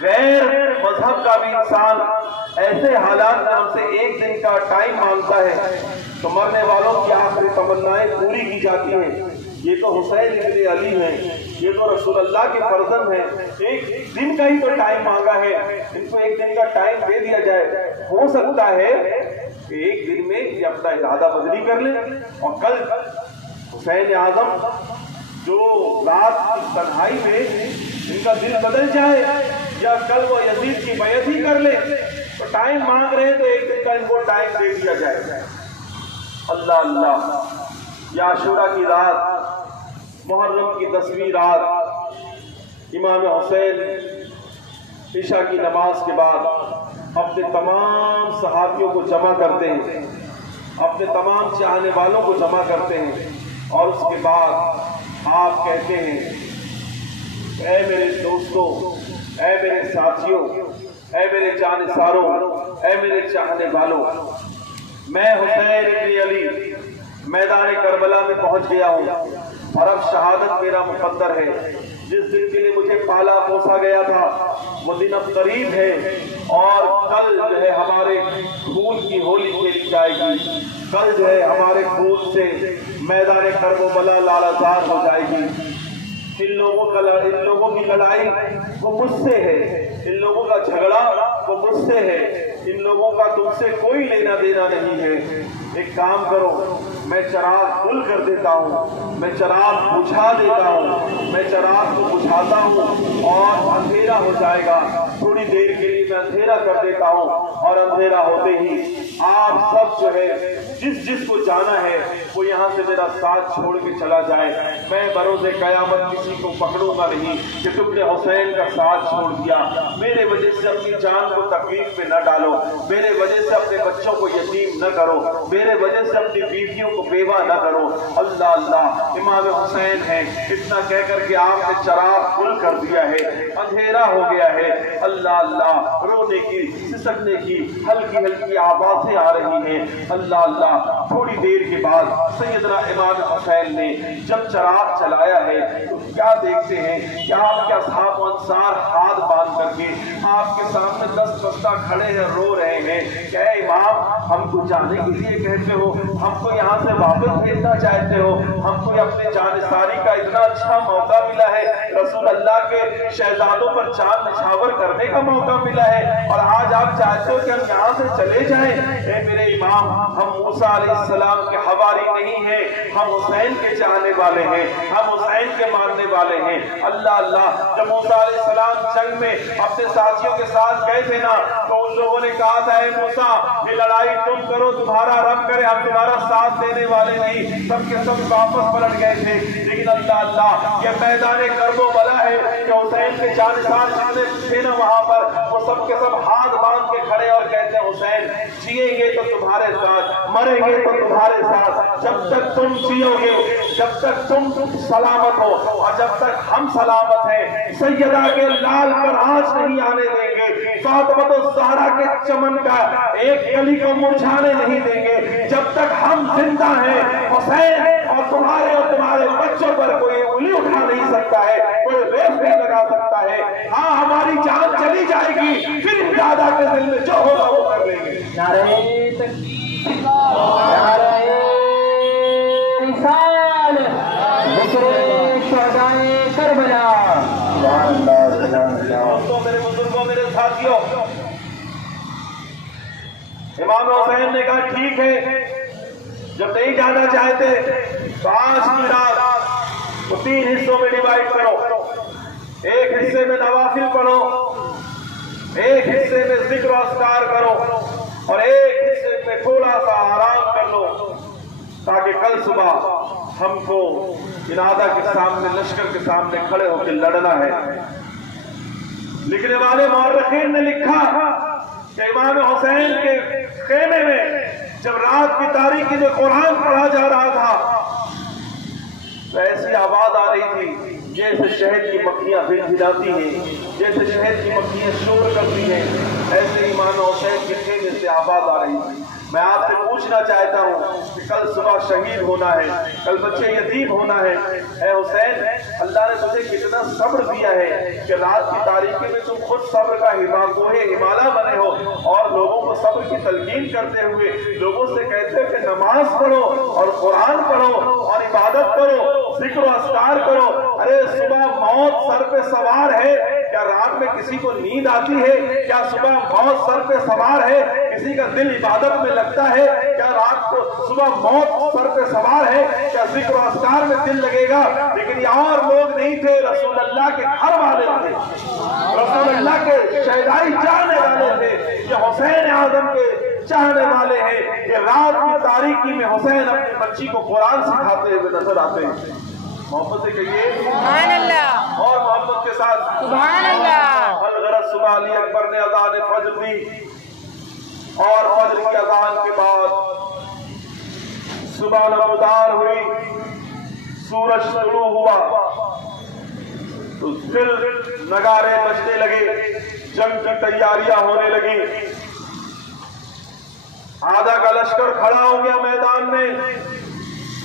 غیر مذہب کا بھی انسان ایسے حالات میں ہم سے ایک دن کا ٹائم مانگتا ہے تو مرنے والوں کی آخری تمنائیں پوری کی جاتی ہیں۔ یہ تو حسین ابن علی ہیں، یہ تو رسول اللہ کے فرزند ہیں، ایک دن کا ہی تو ٹائم مانگا ہے، ان کو ایک دن کا ٹائم دے دیا جائے۔ ہو سکتا ہے کہ ایک دن میں یہ اپنا ارادہ بدلی کر لیں اور کل حسین اعظم جو رات کی تنہائی میں ان کا دل بدل جائے، یا کل وہ یزید کی بیعت ہی کر لے، تو ٹائم مانگ رہے ہیں تو ایک دن کا ان کو ٹائم دے دیا جائے۔ اللہ اللہ، یہ عاشورہ کی رات، محرم کی 10ویں رات، امام حسین عشاء کی نماز کے بعد اپنے تمام صحابیوں کو جمع کرتے ہیں، اپنے تمام چاہنے والوں کو جمع کرتے ہیں، اور اس کے بعد آپ کہتے ہیں اے میرے دوستوں، اے میرے ساتھیوں، اے میرے جانثاروں، اے میرے چاہنے والوں، میں حسین ابن علی میدان کربلا میں پہنچ گیا ہوں اور اب شہادت میرا مقدر ہے۔ جس دن کے لیے مجھے پالا پوسا گیا تھا وہ دن اب قریب ہے، اور کل جو ہے ہمارے خون کی ہولی کھیلی جائے گی، کل جو ہے ہمارے خون سے میدان کربلا لالہ زار ہو جائے گی۔ ان لوگوں کی لڑائی وہ مجھ سے ہے، ان لوگوں کا جھگڑا وہ مجھ سے ہے، ان لوگوں کا تم سے کوئی لینا دینا نہیں ہے۔ ایک کام کرو، میں چراغ کھل کر دیتا ہوں، میں چراغ بجھا دیتا ہوں، میں چراغ کو بجھاتا ہوں اور اندھیرا ہو جائے گا، تھوڑی دیر کے لیے میں اندھیرا کر دیتا ہوں، اور اندھیرا ہوتے ہی آپ سب جو ہے جس کو جانا ہے وہ یہاں سے میرا ساتھ چھوڑ کے چلا جائے۔ میں بروز قیامت کسی کو پکڑوں گا نہیں کہ تم نے حسین کا ساتھ چھوڑ دیا۔ میرے وجہ سے اپنی جان کو تکلیف میں نہ ڈالو، میرے وجہ سے اپنے بچوں کو یتیم نہ کرو، میرے وجہ سے اپنی بیویوں کو بیوہ نہ کرو۔ اللہ اللہ، امام حسین ہے، اتنا کہہ کر کے آپ نے چراغ کھل کر دیا ہے، اندھیرا ہو گیا ہے۔ اللہ اللہ، رونے کی سسکنے کی ہلکی ہلکی آوازیں آ رہی ہیں۔ اللہ اللہ، تھوڑی دیر کے بعد سیدنا امام حسین نے جب چراغ چلایا ہے تو کیا دیکھتے ہیں کہ آپ کے اصحاب و انصار ہاتھ باندھ کر کے آپ کے سامنے دست بستہ کھڑے ہیں، رو رہے ہیں کہ اے امام، ہم کو جانے کے لیے کہتے ہو، ہم کو یہاں سے واپس بھیجنا چاہتے ہو، ہم کو اپنے جانثاری کا اتنا اچھا موقع ملا ہے، رسول اللہ کے شہزادوں پر چاند نچھاور کرنے کا موقع ملا ہے، اور آج آپ چاہتے ہو کہ ہم یہاں سے چلے جائیں۔ اے میرے امام، ہم موسیٰ علیہ السلام کے حواری نہیں ہیں، ہم حسین کے چاہنے والے ہیں، ہم حسین کے ماننے والے ہیں۔ اللہ اللہ، جب موسیٰ علیہ السلام جنگ میں اپنے ساتھیوں کے ساتھ گئے تھے نا، تو ان لوگوں نے کہا تھا اے موسیٰ، یہ لڑائی تم کرو، تمہارا رب کرے، ہم تمہارا ساتھ دینے والے نہیں۔ سب کے سب واپس پلٹ گئے تھے، لیکن اللہ اللہ، یہ میدان کرب و بلا ہے کہ حسین کے جانثار جتنے تھے نا وہاں پر، وہ سب کے سب ہاتھ باندھ کے کھڑے اور کہتے ہیں حسین، جیئیں گے تو تمہارے ساتھ، مریں گے تو تمہارے ساتھ، جب تک تم جیو گے، جب تک تم سلامت ہو اور جب تک ہم سلامت ہیں، سیدہ کے لال پر آنچ نہیں آنے دیں گے، فاطمہ الزہرا کے چمن کا ایک کلی کو مرجھانے نہیں دیں گے، جب تک ہم زندہ ہیں حسین اور تمہارے بچوں پر کوئی انگلی اٹھا نہیں سکتا ہے، کوئی ریس نہیں لگا سکتا ہے۔ ہاں، ہماری جان چلی جائے گی، پھر دادا کے دل میں جو ہوگا وہ کر لیں گے۔ نعرہ تکبیر، نعرہ رسالت، ذکر شہدائے کربلا۔ سبحان اللہ، سبحان اللہ۔ دوستوں، میرے بزرگوں، میرے ساتھیوں، امام حسین نے کہا ٹھیک ہے، جب نہیں جانا چاہتے تو آج کی رات کو 3 حصوں میں ڈیوائڈ کرو، ایک حصے میں نوافل پڑھو، ایک حصے میں ذکر و اذکار کرو، اور ایک حصے میں تھوڑا سا آرام کر لو، تاکہ کل صبح ہم کو انادہ کے سامنے، لشکر کے سامنے کھڑے ہو کے لڑنا ہے۔ لکھنے والے مورخین نے لکھا کہ امام حسین کے خیمے میں جب رات کی تاریکی میں قرآن پڑھا جا رہا تھا تو ایسی آواز آ رہی تھی جیسے شہد کی مکھیاں بھنبھناتی ہیں، جیسے شہد کی مکھیاں شور کرتی ہیں، ایسے امام حسین کے خیمے سے آواز آ رہی تھی۔ میں آپ سے پوچھنا چاہتا ہوں کہ کل صبح شہید ہونا ہے، کل بچے یتیم ہونا ہے، اے حسین، اللہ نے تجھے کتنا صبر دیا ہے کہ رات کی تاریکی میں تم خود صبر کا ہمالہ بنے ہو، اور لوگوں کو صبر کی تلقین کرتے ہوئے لوگوں سے کہتے ہو کہ نماز پڑھو اور قرآن پڑھو اور عبادت کرو، ذکر و اذکار کرو۔ ارے صبح موت سر پہ سوار ہے، کیا رات میں کسی کو نیند آتی ہے؟ کیا صبح موت سر پہ سوار ہے، کسی کا دل عبادت میں لگتا ہے؟ کیا رات کو صبح موت سر پہ سوار ہے، کیا ذکر و اذکار میں دل لگے گا؟ لیکن یہ اور لوگ نہیں تھے، رسول اللہ کے گھر والے تھے، رسول اللہ کے شہدائی چاہنے والے تھے، یہ حسین اعظم کے چاہنے والے ہیں۔ یہ رات کی تاریکی میں حسین اپنی بچی کو قرآن سکھاتے ہوئے نظر آتے ہیں۔ محبت سے کہیے سبحان اللہ، اور محبت کے ساتھ سبحان اللہ۔ الغرض صبح علی اکبر نے اذان فجر دی، اور فجر کی اذان کے بعد صبح نمودار ہوئی، سورج طلوع ہوا تو پھر نگارے بجنے لگے، جنگ کی تیاریاں ہونے لگی، آدھا کا لشکر کھڑا ہو گیا میدان میں۔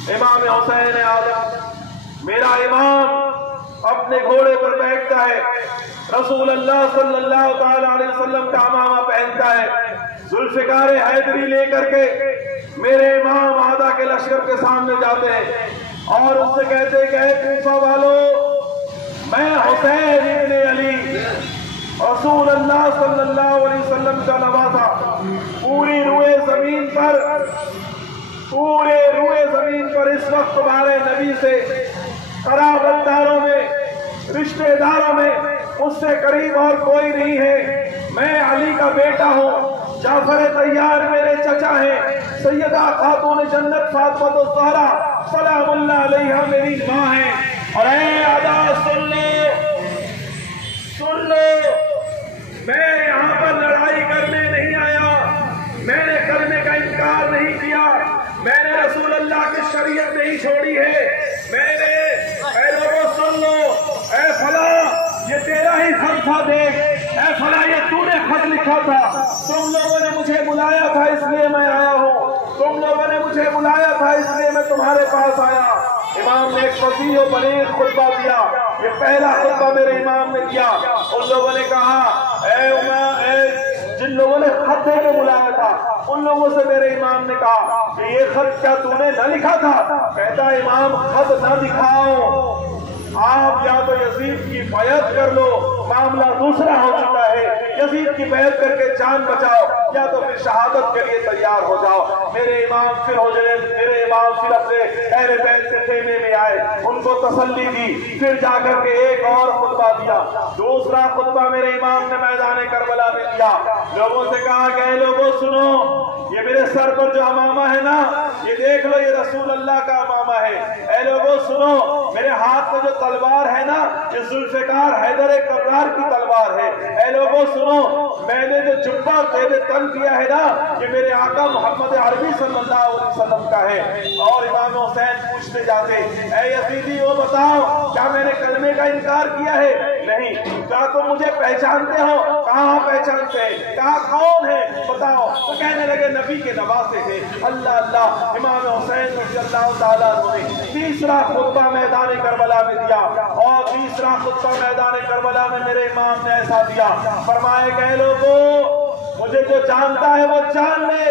امام حسین اعظم، میرا امام اپنے گھوڑے پر بیٹھتا ہے، رسول اللہ صلی اللہ تعالی علیہ وسلم کا امامہ پہنتا ہے، ذوالفقار حیدری لے کر کے میرے امام آدھا کے لشکر کے سامنے جاتے ہیں اور اس سے کہتے ہیں کہ اے کوفہ والو، میں حسین ابن علی رسول اللہ صلی اللہ علیہ وسلم کا نوازا، پوری روئے زمین پر اس وقت تمہارے نبی سے قرابت داروں میں، رشتہ داروں میں اس سے قریب اور کوئی نہیں ہے۔ میں علی کا بیٹا ہوں، جعفر طیار میرے چچا ہیں، سیدہ خاتون جنت فاطمہ الزہرا سلام اللہ علیہا میری ماں ہیں۔ اور اے آجا سن لو، میں یہاں پر لڑائی کرنے نہیں آیا، میں نے کلمے کا انکار نہیں کیا، میں نے رسول اللہ کی شریعت نہیں چھوڑی ہے، میں نے اے لوگوں سن لو، اے فلاں یہ تیرا ہی خط تھا، دیکھ اے فلاں یہ تو نے خط لکھا تھا، تم لوگوں نے مجھے بلایا تھا اس لیے میں آیا ہوں، تم لوگوں نے مجھے بلایا تھا اس لیے میں تمہارے پاس آیا۔ امام نے ایک فصیح و بلیغ خطبہ دیا، یہ پہلا خطبہ میرے امام نے کیا۔ ان لوگوں نے کہا اے جن لوگوں نے خط دے کے بلایا تھا ان لوگوں سے میرے امام نے کہا کہ یہ خط کیا تو نے نہ لکھا تھا؟ کہتا امام خط نہ دکھاؤ، آپ یا تو یزید کی بیعت کر لو، معاملہ دوسرا ہو چکا ہے، یزید کی بیعت کر کے جان بچاؤ، یا تو پھر شہادت کے لیے تیار ہو جاؤ۔ میرے امام پھر اپنے اہل بیت کے خیمے میں آئے، ان کو تسلی دی، پھر جا کر کے ایک اور خطبہ دیا۔ دوسرا خطبہ میرے امام نے میدان کربلا میں دیا، لوگوں سے کہا کہ اے لوگوں سنو، یہ میرے سر پر جو امامہ ہے نا، یہ دیکھ لو، یہ رسول اللہ کا امامہ ہے۔ اے لوگوں سنو، میرے ہاتھ میں جو تلوار ہے نا، یہ ذوالفقار حیدر کرار کی تلوار ہے۔ اے لوگوں سنو، میں نے جو جبہ تیرے تن کیا ہے نا، یہ میرے آقا محمد عربی صلی اللہ علیہ وسلم کا ہے۔ اور امام حسین پوچھتے جاتے اے یزیدی وہ بتاؤ کیا میں نے کلمے کا انکار کیا ہے؟ نہیں۔ کیا تم مجھے پہچانتے ہو؟ کہاں پہچانتے ہیں؟ کہا کون ہے بتاؤ؟ تو کہنے لگے نبی کے نواسے تھے۔ اللہ اللہ، امام حسین رضی اللہ تعالیٰ عنہ نے تیسرا خطبہ میدان کربلا میں دیا، اور تیسرا خطبہ میدان کربلا میں میرے امام نے ایسا دیا، فرمائے کہ اے لوگوں مجھے جو جانتا ہے وہ جان لے،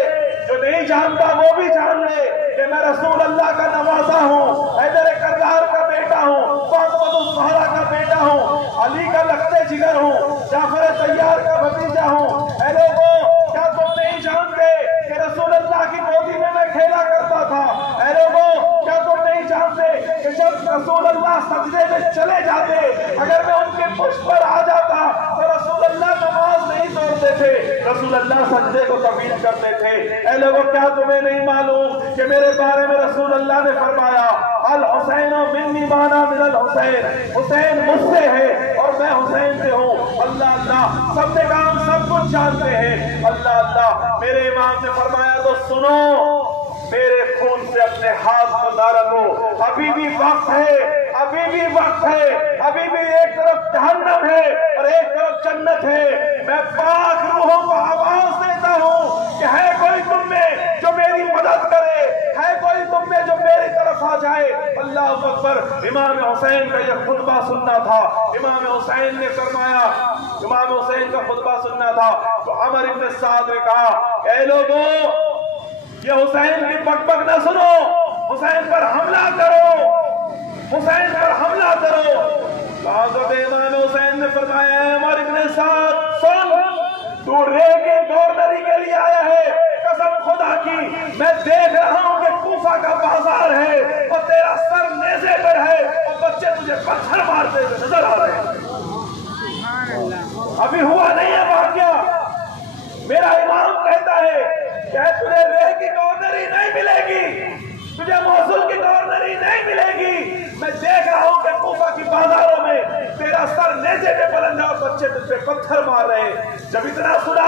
جو نہیں جانتا وہ بھی جان لے کہ میں رسول اللہ کا نوازا ہوں، حیدر کرار کا بیٹا ہوں، فاطمہ الزہرا کا بیٹا ہوں، علی کا لخت جگر ہوں، جعفر طیار کا بھتیجا ہوں۔ اے لوگوں کیا تم نہیں جانتے کہ رسول اللہ کی گودی میں کھیلا کرتا تھا؟ اے لوگوں کیا تم نہیں جانتے کہ جب رسول اللہ سجدے میں چلے جاتے، اگر میں ان کے پشت پر آ جاتا تو رسول اللہ نماز نہیں توڑتے تھے، رسول اللہ سجدے کو طویل کرتے تھے۔ اے لوگوں کیا تمہیں نہیں معلوم کہ میرے بارے میں رسول اللہ نے فرمایا الحسین منی وانا من الحسین، حسین مجھ سے ہے اور میں حسین سے ہوں۔ اللہ اللہ، سب نے کام سب کچھ جانتے ہیں۔ اللہ اللہ، میرے امام نے فرمایا تو سنو، میرے خون سے اپنے ہاتھ کو نہ رنگو، ابھی بھی وقت ہے، ابھی بھی وقت ہے، ابھی بھی ایک طرف جہنم ہے اور ایک طرف جنت ہے۔ میں پاک روحوں کو آواز دیتا ہوں کہ ہے کوئی تم میں جو میری مدد کرے، ہے کوئی تم میں جو میری طرف آ جائے۔ اللہ اکبر۔ امام حسین کا یہ خطبہ سننا تھا، امام حسین نے فرمایا، امام حسین کا خطبہ سننا تھا تو عمر ابن سعد نے کہا اے لوگوں یہ حسین کی بک بک نہ سنو، حسین پر حملہ کرو، حسین پر حملہ کرو۔ حضرت امام حسین نے فرمایا اے عمر ابن سعد سن، تو رے کے گورنری کے لیے آیا ہے، قسم خدا کی میں دیکھ رہا ہوں کہ کوفہ کا بازار ہے اور تیرا سر نیزے پر ہے اور بچے تجھے پتھر مارتے ہوئے نظر آ رہے ہیں۔ ابھی ہوا نہیں ہے واقعہ، میرا امام کہتا ہے کہ تجھے رے کی گورنری نہیں ملے گی، تجھے موصل کی گورنری نہیں ملے گی، میں دیکھ رہا ہوں کہ کوفہ کی بازاروں میں تیرا سر نیزے پہ بلند ہے اور بچے تجھ پہ پتھر مار رہے ہیں۔ جب اتنا سنا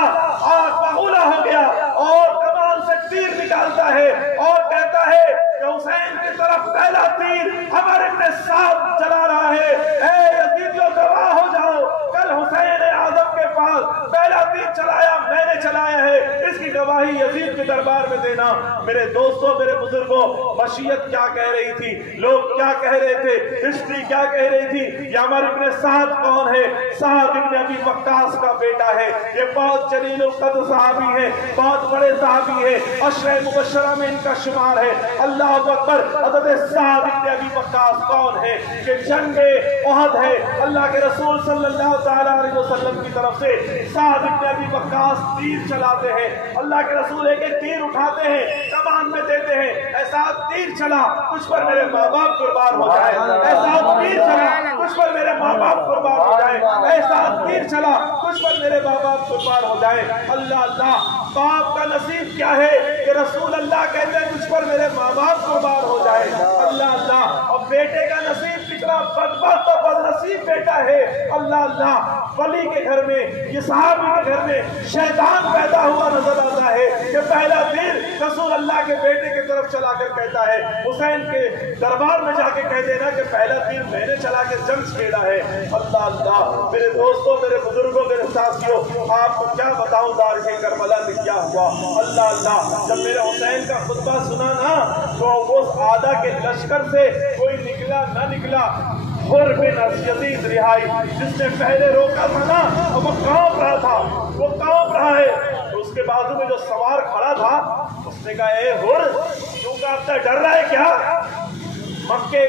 آگ بگولا ہو گیا اور کمان سے تیر نکالتا ہے اور کہتا ہے کہ حسین کی طرف پہلا تیر عمر ابن سعد چلا رہا ہے، اے یزیدیوں گواہ ہو جاؤ، کل حسین اعظم کے پاس پاس پہلا تیر چلایا میں نے چلایا ہے، اس کی گواہی یزید کے دربار میں دینا۔ میرے دوستوں، میرے بزرگوں، مشیت کیا کہہ رہی تھی، لوگ کیا کہہ رہے تھے، ہسٹری کیا کہہ رہی تھی؟ یامر ابن سعد کون ہے؟ سعد ابن ابی وقاص کا بیٹا ہے، یہ بہت جلیل القدر صحابی ہے، بہت بڑے صحابی ہے، عشرہ مبشرہ میں ان کا شمار ہے۔ اللہ اکبر۔ حضرت سعد ابن ابی وقاص کون ہے؟ کہ جنگ احد ہے، اللہ کے رسول صلی اللہ تعالیٰ علیہ وسلم کی طرف سے سعد ابن ابی وقاص تیر چلاتے ہیں، اللہ کے رسول ایک ایک تیر اٹھاتے ہیں، کمان میں دیتے ہیں، ایسا تیر چلا کچھ پر میرے ماں باپ قربان ہو جائے، ایسا تیر چلا کچھ پر میرے ماں باپ قربان ہو جائے، ایسا تیر چلا کچھ پر میرے ماں باپ قربان ہو جائے۔ اللہ اللہ، باپ کا نصیب کیا ہے کہ رسول اللہ کہتے ہیں کچھ پر میرے ماں باپ قربان ہو جائے۔ اللہ اللہ، اور بیٹے کا نصیب کتنا بدبخت اور بدنصیب بیٹا ہے۔ اللہ اللہ، ولی کے گھر میں، یہ صحابی کے گھر میں شیطان پیدا ہوا نظر آتا ہے کہ پہلا تیر رسول اللہ کے بیٹے کی طرف چلا کر کہتا ہے، حسین کے دربار میں جا کے کہہ دینا کہ پہلا تیر میں نے چلا کے جنگ چھیڑا ہے۔ اللہ اللہ، میرے دوستوں، میرے بزرگوں، میرے ساتھیوں، آپ کو کیا بتاؤں تاریخ کربلا میں کیا ہوا۔ اللہ اللہ، جب میرے حسین کا خطبہ سنا نا تو وہ آدھا کے لشکر سے کوئی نکلا نہ نکلا، حر بن یزید رہائی، جس نے پہلے روکا تھا نا وہ کانپ رہا تھا، وہ کانپ رہا ہے۔ اس کے بازو میں جو سوار کھڑا تھا اس نے کہا، اے حر، تو کانپتا ڈر رہا ہے کیا؟ مکے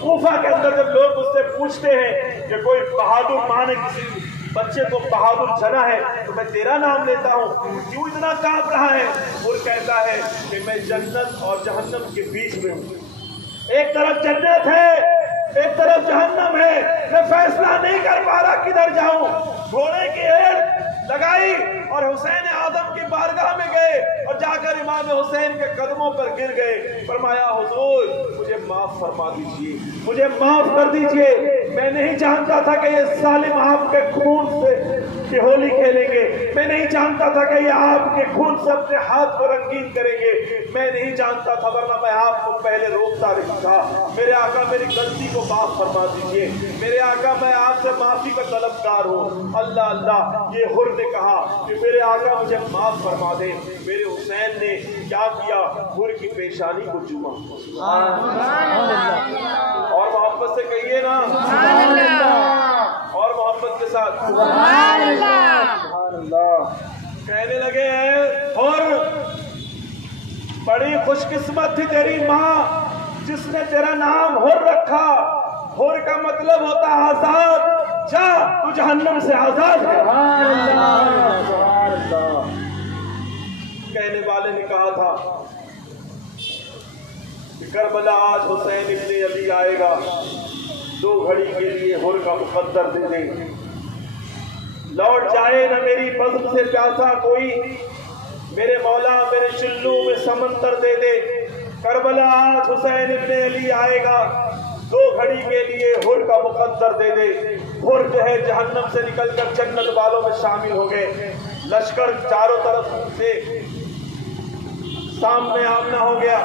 کوفہ کے اندر جب لوگ اس سے پوچھتے ہیں کہ کوئی بہادر ماں نے کسی بچے کو بہادر چنا ہے تو میں تیرا نام لیتا ہوں، کیوں اتنا کانپ رہا ہے؟ حر کہتا ہے کہ میں جنت اور جہنم کے بیچ میں ہوں، ایک طرف جنت ہے ایک طرف جہنم ہے، میں فیصلہ نہیں کر پا رہا کدھر جاؤں۔ گھوڑے کی ایڑ لگائی اور حسین اعظم کی بارگاہ میں گئے اور جا کر امام حسین کے قدموں پر گر گئے، فرمایا حضور مجھے معاف فرما دیجئے، مجھے معاف کر دیجئے، میں نہیں جانتا تھا کہ یہ ظالم آپ کے خون سے کہ ہولی کھیلیں گے، میں نہیں جانتا تھا کہ یہ آپ کے خون سے اپنے ہاتھ کو رنگین کریں گے، میں نہیں جانتا تھا، ورنہ میں آپ کو پہلے روکتا نہیں تھا۔ میرے آقا میری غلطی کو معاف فرما دیجئے، میرے آقا میں آپ سے معافی کا طلبگار ہوں۔ اللہ اللہ، یہ حر نے کہا کہ میرے آقا مجھے معاف فرما دے۔ میرے حسین نے کیا کیا؟ حر کی پیشانی کو چوما، اور محبت سے کہیے نا، اور محبت کے ساتھ سبحان اللہ کہنے لگے ہیں، حر بڑی خوش قسمت تھی تیری ماں جس نے تیرا نام حر رکھا۔ حر کا مطلب ہوتا آزاد، جا تو جہنم سے آزاد ہے۔ کہنے والے نے کہا تھا کہ کربلا آج حسین ابن علی آئے گا، 2 گھڑی کے لیے حر کا مقدر دے دیں، لوٹ جائے نہ میری بزم سے پیاسا کوئی، میرے مولا میرے چلو میں سمندر دے دے۔ کربلا آج حسین ابن علی آئے گا، 2 گھڑی کے لیے حر کا مقدر دے دے۔ حر جو ہے جہنم سے نکل کر جنت والوں میں شامل ہو گئے، لشکر چاروں طرف سے سامنے آمنا ہو گیا،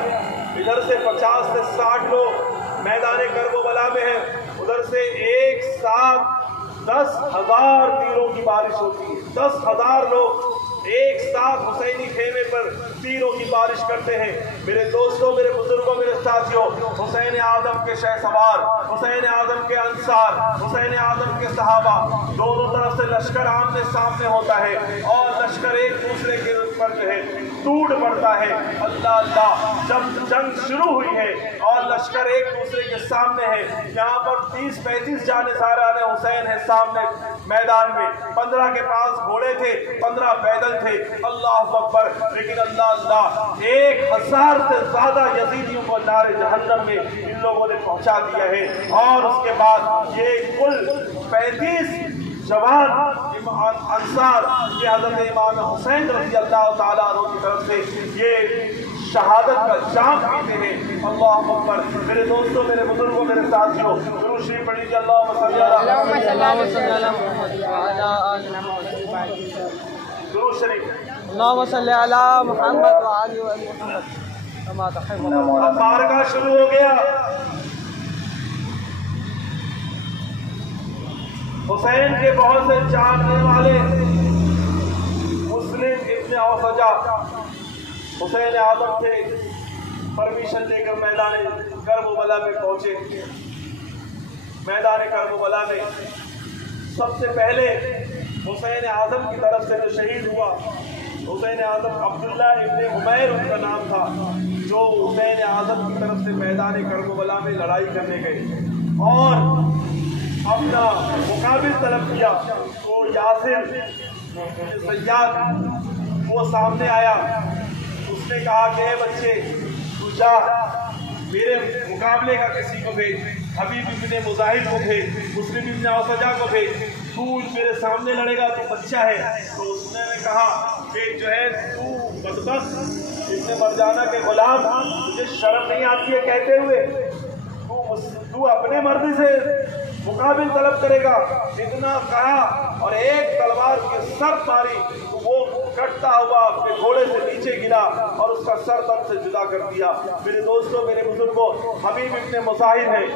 ادھر سے 50 سے 60 لوگ میدان کربلا میں ہیں، ادھر سے ایک ساتھ 10,000 تیروں کی بارش ہوتی ہے، 10,000 لوگ ایک ساتھ حسینی خیمے پر تیروں کی بارش کرتے ہیں۔ میرے دوستوں، میرے بزرگوں، میرے ساتھیوں، حسین اعظم کے شہ سوار، حسین اعظم کے انصار، حسین اعظم کے صحابہ، دونوں طرف سے لشکر آمنے سامنے ہوتا ہے اور لشکر ایک دوسرے کے پر جو ہے ٹوٹ پڑتا ہے۔ اللہ اللہ، جب جنگ شروع ہوئی ہے اور لشکر ایک دوسرے کے سامنے ہے، یہاں پر 30-35 جانساران حسین ہے سامنے میدان میں، 15 کے پاس گھوڑے تھے، 15 پیدل تھے۔ اللہ اکبر، لیکن اللہ اللہ 1000 سے زیادہ یزیدیوں کو نار جہنم میں ان لوگوں نے پہنچا دیا ہے، اور اس کے بعد یہ کل 35 جوان انصار یہ حضرت امام حسین رضی اللہ تعالیٰ عنہ کی طرف سے یہ شہادت کا جام پیتے ہیں۔ اللہ اکبر، میرے دوستوں، میرے بزرگوں، میرے ساتھیوں، درود شریف پڑھ لیجیے، اللہم صلی علی درود شریف، اللهم صل على محمد وعلى آل محمد كما تحب۔ اب معرکہ شروع ہو گیا، حسین کے بہت سے چاہنے والے مسلم ابن اوسجا حسین اعظم کے پرمیشن لے کر میدان کربلا میں پہنچے. میدان کربلا میں سب سے پہلے حسین اعظم کی طرف سے جو شہید ہوا، حسین اعظم عبداللہ ابن عمیر ان کا نام تھا، جو حسین اعظم کی طرف سے میدان کربلا میں لڑائی کرنے گئے اور اپنا مقابل طلب کیا. تو یاسر سیاد وہ سامنے آیا، اس نے کہا کہ اے بچے تو جا میرے مقابلے کا کسی کو بھیج، حبیب ابن مظاہر کو بھیج، مسلم ابن اوسجا کو بھیج، تو میرے سامنے لڑے گا تو بچہ ہے. تو اس نے کہا کہ جو ہے تو بدبخت ابن مرجانہ کے غلام، مجھے شرم نہیں آتی ہے کہتے ہوئے تو اپنے مرضی سے مقابل طلب کرے گا. اتنا کہا اور ایک تلوار کے سر ماری تو وہ کٹتا ہوا اپنے گھوڑے سے نیچے گرا اور اس کا سر تن سے جدا کر دیا. میرے دوستوں، میرے بزرگوں، حبیب ابن مظاہر ہیں،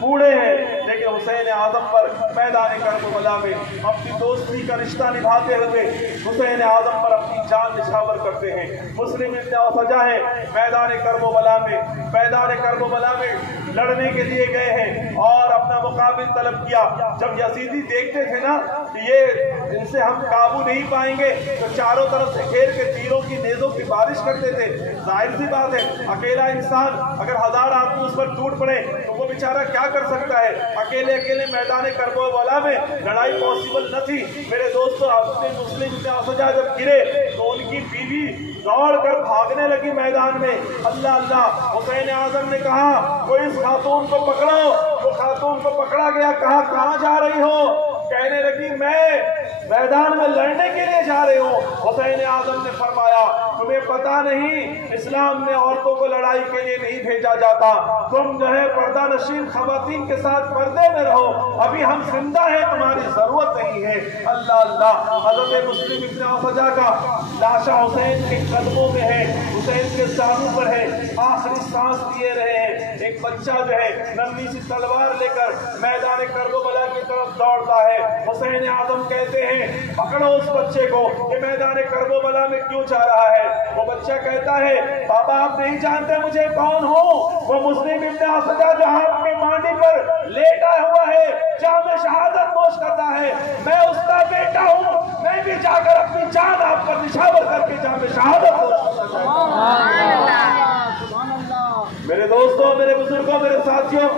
بوڑھے ہیں، لیکن حسین اعظم پر میدان کربلا میں اپنی دوستی کا رشتہ نبھاتے ہوئے حسین اعظم پر اپنی جان نچھاور کرتے ہیں. مسلم ابن اوسجا ہے، میدان کربلا میں لڑنے کے لیے گئے ہیں اور اپنا مقابل طلب کیا. جب یزیدی دیکھتے تھے نا کہ یہ ان سے ہم قابو نہیں پائیں گے تو چاروں طرف سے گھیر کے تیروں کی نیزوں کی بارش کرتے تھے. ظاہر سی بات ہے، اکیلا انسان اگر 1000 آدمی اس پر ٹوٹ پڑے تو وہ بیچارہ کیا کر سکتا ہے. اکیلے میدان کربلا میں لڑائی پاسبل نہ تھی. میرے دوستوں، اپنے مسلم ابن اوسجا جب گرے تو ان کی بیوی دوڑ کر بھاگنے لگی میدان میں. اللہ اللہ، حسین اعظم نے کہا کوئی اس خاتون کو پکڑو. وہ خاتون کو پکڑا گیا. کہا کہاں جا رہی ہو؟ کہنے لگی میں میدان میں لڑنے کے لیے جا رہی ہوں. حسین اعظم نے فرمایا تمہیں پتا نہیں اسلام میں عورتوں کو لڑائی کے لیے نہیں بھیجا جاتا. تم جو ہے پردہ نشین خواتین کے ساتھ پردے میں رہو، ابھی ہم زندہ ہیں، تمہاری ضرورت نہیں ہے. اللہ اللہ، حضرت مسلم ابن اوسجا کا لاشا حسین کے قدموں میں ہے، حسین کے سانوں پر ہے، آخری سانس لیے رہے ہیں. ایک بچہ جو ہے ننھی سی تلوار لے کر میدان کربلا کی طرف دوڑتا ہے. حسین اعظم کہتے ہیں پکڑو اس بچے کو، کہ میدان کربلا میں کیوں جا رہا ہے؟ وہ بچہ کہتا ہے بابا آپ نہیں جانتے مجھے کون ہوں. وہ مسلم ابن اوسجا جو آپ کی مانڈی پر لیٹا ہوا ہے، جام شہادت نوش کرتا ہے، میں اس کا بیٹا ہوں. میں بھی جا کر اپنی جان آپ پر نچھاور کر کے جام شہادت نوش کرتا ہوں. میرے دوستوں، میرے بزرگوں، میرے ساتھیوں،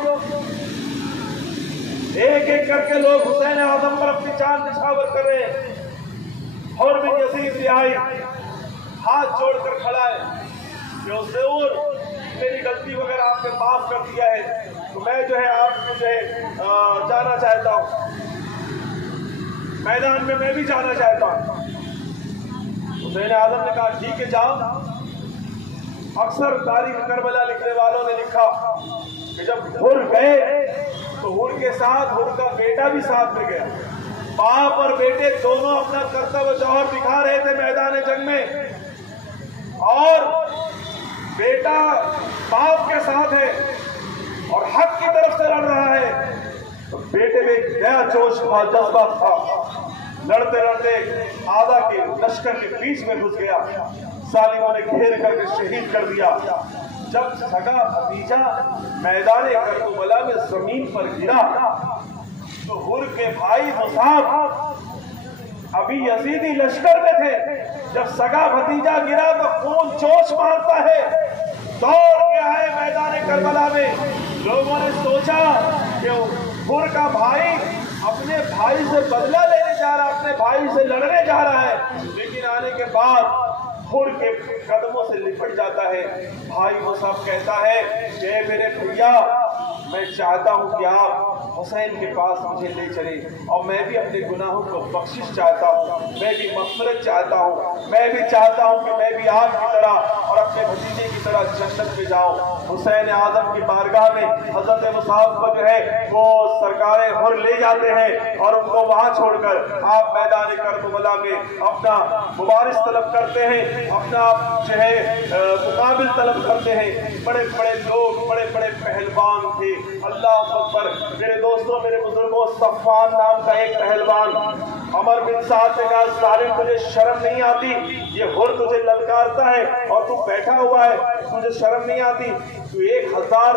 ایک ایک کر کے لوگ حسین اعظم پر اپنی جان نچھاور کر رہے ہیں. حر بن یزید رہائی ہاتھ جوڑ کر کھڑا ہے کہ حضور میری غلطی وغیرہ آپ نے معاف کر دیا ہے تو میں جو ہے آپ مجھے جانا چاہتا ہوں، میدان میں بھی جانا چاہتا ہوں. حسین اعظم نے کہا ٹھیک ہے جاؤ. اکثر تاریخ کربلا لکھنے والوں نے لکھا کہ جب حر گئے تو حر کے ساتھ حر کا بیٹا بھی ساتھ میں گیا. باپ اور بیٹے دونوں اپنا کرتب و جوہر دکھا رہے تھے میدان جنگ میں، اور بیٹا باپ کے ساتھ ہے اور حق کی طرف سے لڑ رہا ہے. تو بیٹے میں ایک نیا جوش تھا، جذبہ تھا. لڑتے لڑتے آدھا کے لشکر کے بیچ میں گھس گیا. ظالموں نے گھیر کر کے شہید کر دیا. جب سگا بھتیجا میدان کربلا میں زمین پر گرا تو حر کے بھائی مصعب ابھی یزیدی لشکر میں تھے. جب سگا بھتیجا گرا تو خون جوش مارتا ہے، دوڑ کے آئے میدان کربلا میں. لوگوں نے سوچا کہ حر کا بھائی اپنے بھائی سے بدلہ لینے جا رہا ہے، اپنے بھائی سے لڑنے جا رہا ہے. لیکن آنے کے بعد حر کے قدموں سے لپٹ جاتا ہے. بھائی مصعب کہتا ہے کہ میرے بھیا میں چاہتا ہوں کہ آپ حسین کے پاس مجھے لے چلے اور میں بھی اپنے گناہوں کو بخشش چاہتا ہوں، میں بھی مغفرت چاہتا ہوں، میں بھی چاہتا ہوں کہ میں بھی آپ کی طرح اور اپنے بھتیجے کی طرح جنت میں جاؤ۔ حسین اعظم کی بارگاہ میں حضرت مصعب کو جو ہے وہ سرکار حر لے جاتے ہیں اور ان کو وہاں چھوڑ کر آپ میدان کربلا میں اپنا مبارز طلب کرتے ہیں، اپنا جو ہے مقابل طلب کرتے ہیں۔ بڑے بڑے لوگ، بڑے بڑے پہلوان تھے، اللہ اکبر۔ میرے دوستوں، میرے بزرگوں، صفوان نام کا ایک پہلوان، عمر بن سعد نے کہا ظالم تجھے شرم نہیں آتی؟ یہ حر تجھے للکارتا ہے اور تو بیٹھا ہوا ہے، تجھے شرم نہیں آتی؟ تو 1000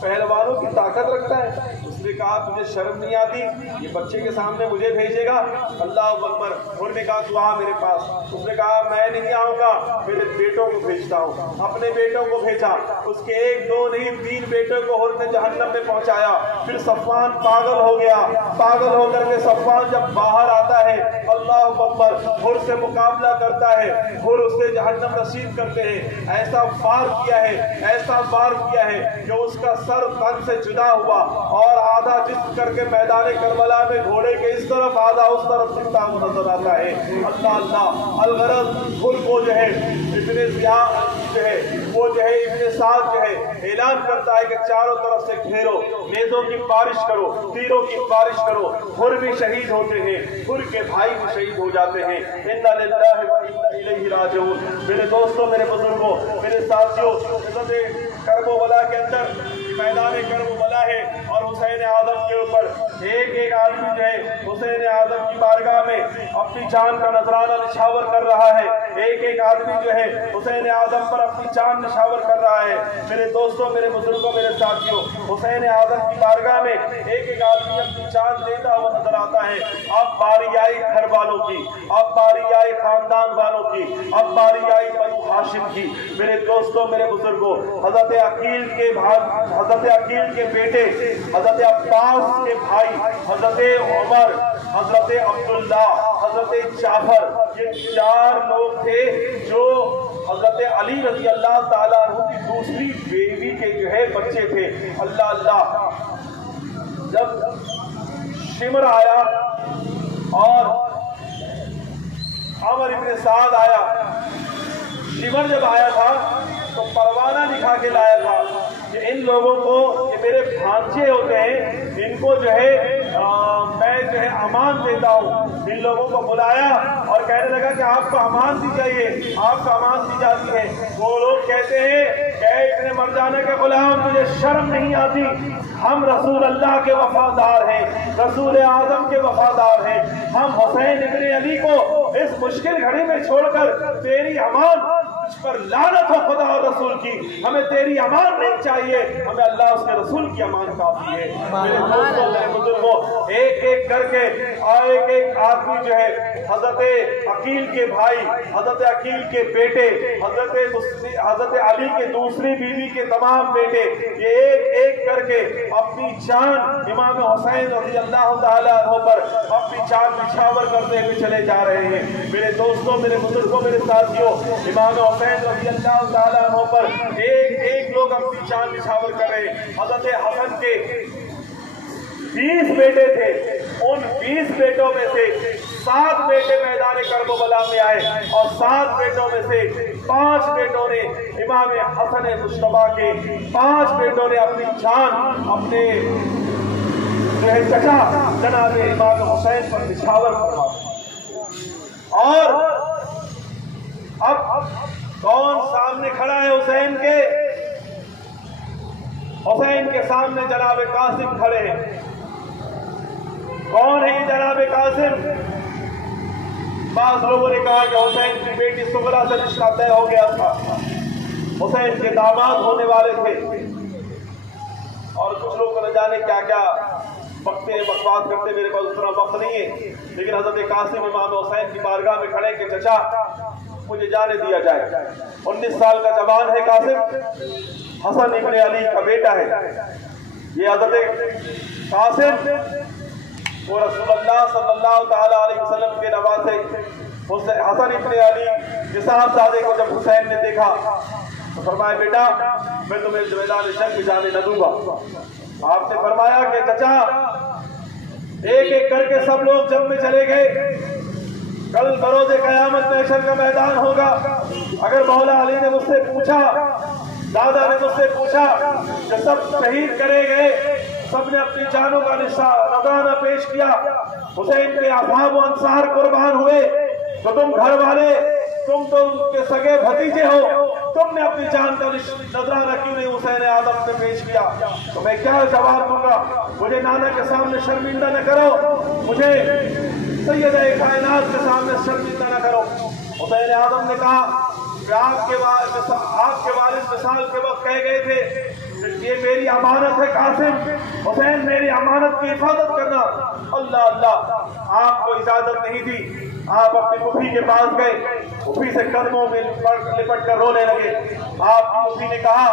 پہلوانوں کی طاقت رکھتا ہے۔ اس نے کہا تجھے شرم نہیں آتی؟ یہ بچے کے سامنے مجھے بھیجے گا؟ اللہ اکبر۔ حر نے کہا تو آ میرے پاس۔ اس نے کہا میں نہیں آؤں گا، میرے بیٹوں کو بھیجتا ہوں۔ اپنے بیٹوں کو بھیجا، اس کے 1 2 نہیں 3 بیٹوں کو حر نے جہنم میں پہنچایا۔ پھر صفوان پاگل ہو گیا، پاگل ہو کر کے صفوان جب باہر آتا ہے اللہ اکبر حر سے مقابلہ کرتا ہے، حر اس سے جہنم رسید کرتے ہیں۔ ایسا وار کیا ہے، ایسا وار کیا ہے کہ اس کا سر تن سے جدا ہوا اور آدھا جسم کر کے میدان کربلا میں گھوڑے کے اس طرف آدھا اس طرف دکھتا ہوا نظر آتا ہے۔ اللہ اللہ الغرض حر کو جو ہے ابن زیاد جو ہے وہ جو ہے ابن سعد جو ہے اعلان کرتا ہے کہ چاروں طرف سے گھیرو، نیزوں کی بارش کرو، تیروں کی بارش کرو۔ حر بھی شہید ہوتے ہیں، حر کے بھائی بھی شہید ہو جاتے ہیں۔ انا للہ و انا الیہ راجعون۔ میرے دوستوں، میرے بزرگوں، میرے ساتھیوں، حضرت کربلا کے اندر میدان کربلا ہے اور حسین اعظم کے اوپر ایک آدمی جو ہے حسین اعظم کی بارگاہ میں اپنی جان کا نذرانہ نچھاور کر رہا ہے۔ ایک آدمی جو ہے حسین اعظم پر اپنی جان نچھاور کر رہا ہے۔ میرے دوستوں، میرے بزرگوں، میرے ساتھیوں، حسین اعظم کی بارگاہ میں ایک آدمی اپنی جان دیتا ہوا نظر آتا ہے۔ اب باری آئی گھر والوں کی، اب باری آئی خاندان والوں کی، اب باری آئی بنو ہاشم کی۔ میرے دوستوں، میرے بزرگوں، حضرت عقیل کے بیٹے، حضرت عباس کے بھائی، حضرت عمر، حضرت عبداللہ، حضرت جعفر، یہ 4 لوگ تھے جو حضرت علی رضی اللہ تعالیٰ عنہ کی دوسری بیوی کے جو ہے بچے تھے۔ اللہ اللہ، جب شمر آیا اور عمر ابن سعد آیا، شمر جب آیا تھا تو پروانہ لکھا کے لایا تھا کہ ان لوگوں کو، یہ میرے بھانجے ہوتے ہیں، ان کو جو ہے میں جو ہے امان دیتا ہوں۔ ان لوگوں کو بلایا اور کہنے لگا کہ آپ کو امان دی جائیے، آپ کو امان دی جاتی ہے۔ وہ لوگ کہتے ہیں کہ اے ابن مرجانہ کے غلام، مجھے شرم نہیں آتی؟ ہم رسول اللہ کے وفادار ہیں، رسول اعظم کے وفادار ہیں، ہم حسین ابن علی کو اس مشکل گھڑی میں چھوڑ کر تیری امان پر لعنت ہو خدا اور رسول کی، ہمیں تیری امان نہیں چاہیے، ہمیں اللہ اس کے رسول کی امان کافی ہے۔ میرے دوستوں، میرے بزرگوں، ایک کر کے ایک آدمی جو ہے حضرت عقیل کے بھائی، حضرت عقیل کے بیٹے، حضرت علی کے دوسری بیوی کے تمام بیٹے، یہ ایک کر کے اپنی جان امام حسین رضی اللہ تعالیٰ عنہ پر اپنی جان نچھاور کرتے ہوئے چلے جا رہے ہیں۔ میرے دوستوں، میرے بزرگوں، میرے ساتھیوں، امام حسین رضی اللہ تعالیٰ عنہ پر ایک لوگ اپنی جان نچھاور کر رہے ہیں۔ حضرت حسن کے 20 بیٹے تھے، ان 20 بیٹوں میں سے 7 بیٹے میدان کربلا میں آئے اور 7 بیٹوں میں سے 5 بیٹوں نے امام حسن مجتبیٰ کے 5 بیٹوں نے اپنی جان اپنے چچا جناب امام حسین پر نچھاور فرما دی۔ اور اب کون سامنے کھڑا ہے حسین کے؟ حسین کے سامنے جناب قاسم کھڑے ہیں۔ کون ہے یہ جناب قاسم؟ بعض لوگوں نے کہا کہ حسین کی بیٹی سغرا سے رشتہ طے ہو گیا تھا، حسین کے داماد ہونے والے تھے، اور کچھ لوگ کو نہ جانے کیا کیا بکتے ہیں، بکواس کرتے، میرے پاس اتنا وقت نہیں ہے۔ لیکن حضرت قاسم امام حسین کی بارگاہ میں کھڑے کہ چچا مجھے جانے دیا جائے۔ 19 سال کا جوان ہے قاسم، حسن ابن علی کا بیٹا ہے۔ یہ حضرت قاسم وہ رسول اللہ صلی اللہ تعالیٰ علیہ وسلم کے نواسے حسن ابن علی کے صاحبزادے کو جب حسین نے دیکھا تو فرمایا بیٹا میں تمہیں میدان جنگ میں جانے نہ دوں گا۔ آپ نے فرمایا کہ چچا ایک کر کے سب لوگ جنگ میں چلے گئے، کل بروز قیامت محشر کا میدان ہوگا، اگر مولا علی نے مجھ سے پوچھا، دادا نے مجھ سے پوچھا کہ سب شہید کرے گئے، سب نے اپنی جانوں کا نذرانہ پیش کیا، حسین کے اصحاب و انصار قربان ہوئے، تو تم گھر والے، تم تو ان کے سگے بھتیجے ہو، تم نے اپنی جان کا نذرانہ کیوں نہیں حسین اعظم سے پیش کیا؟ تو میں کیا جواب دوں گا؟ مجھے نانا کے سامنے شرمندہ نہ کرو، مجھے سید کائنات کے سامنے شرمندہ نہ کرو۔ حسین اعظم نے کہا کہ آپ کے والد وصال کے وقت کہہ گئے تھے یہ میری امانت ہے قاسم، حسین میری امانت کی حفاظت کرنا۔ اللہ اللہ، آپ کو اجازت نہیں دی، آپ اپنی پھوپھی کے پاس گئے، پھوپھی سے قدموں میں لپٹ کر رونے لگے۔ آپ کی پھوپھی نے کہا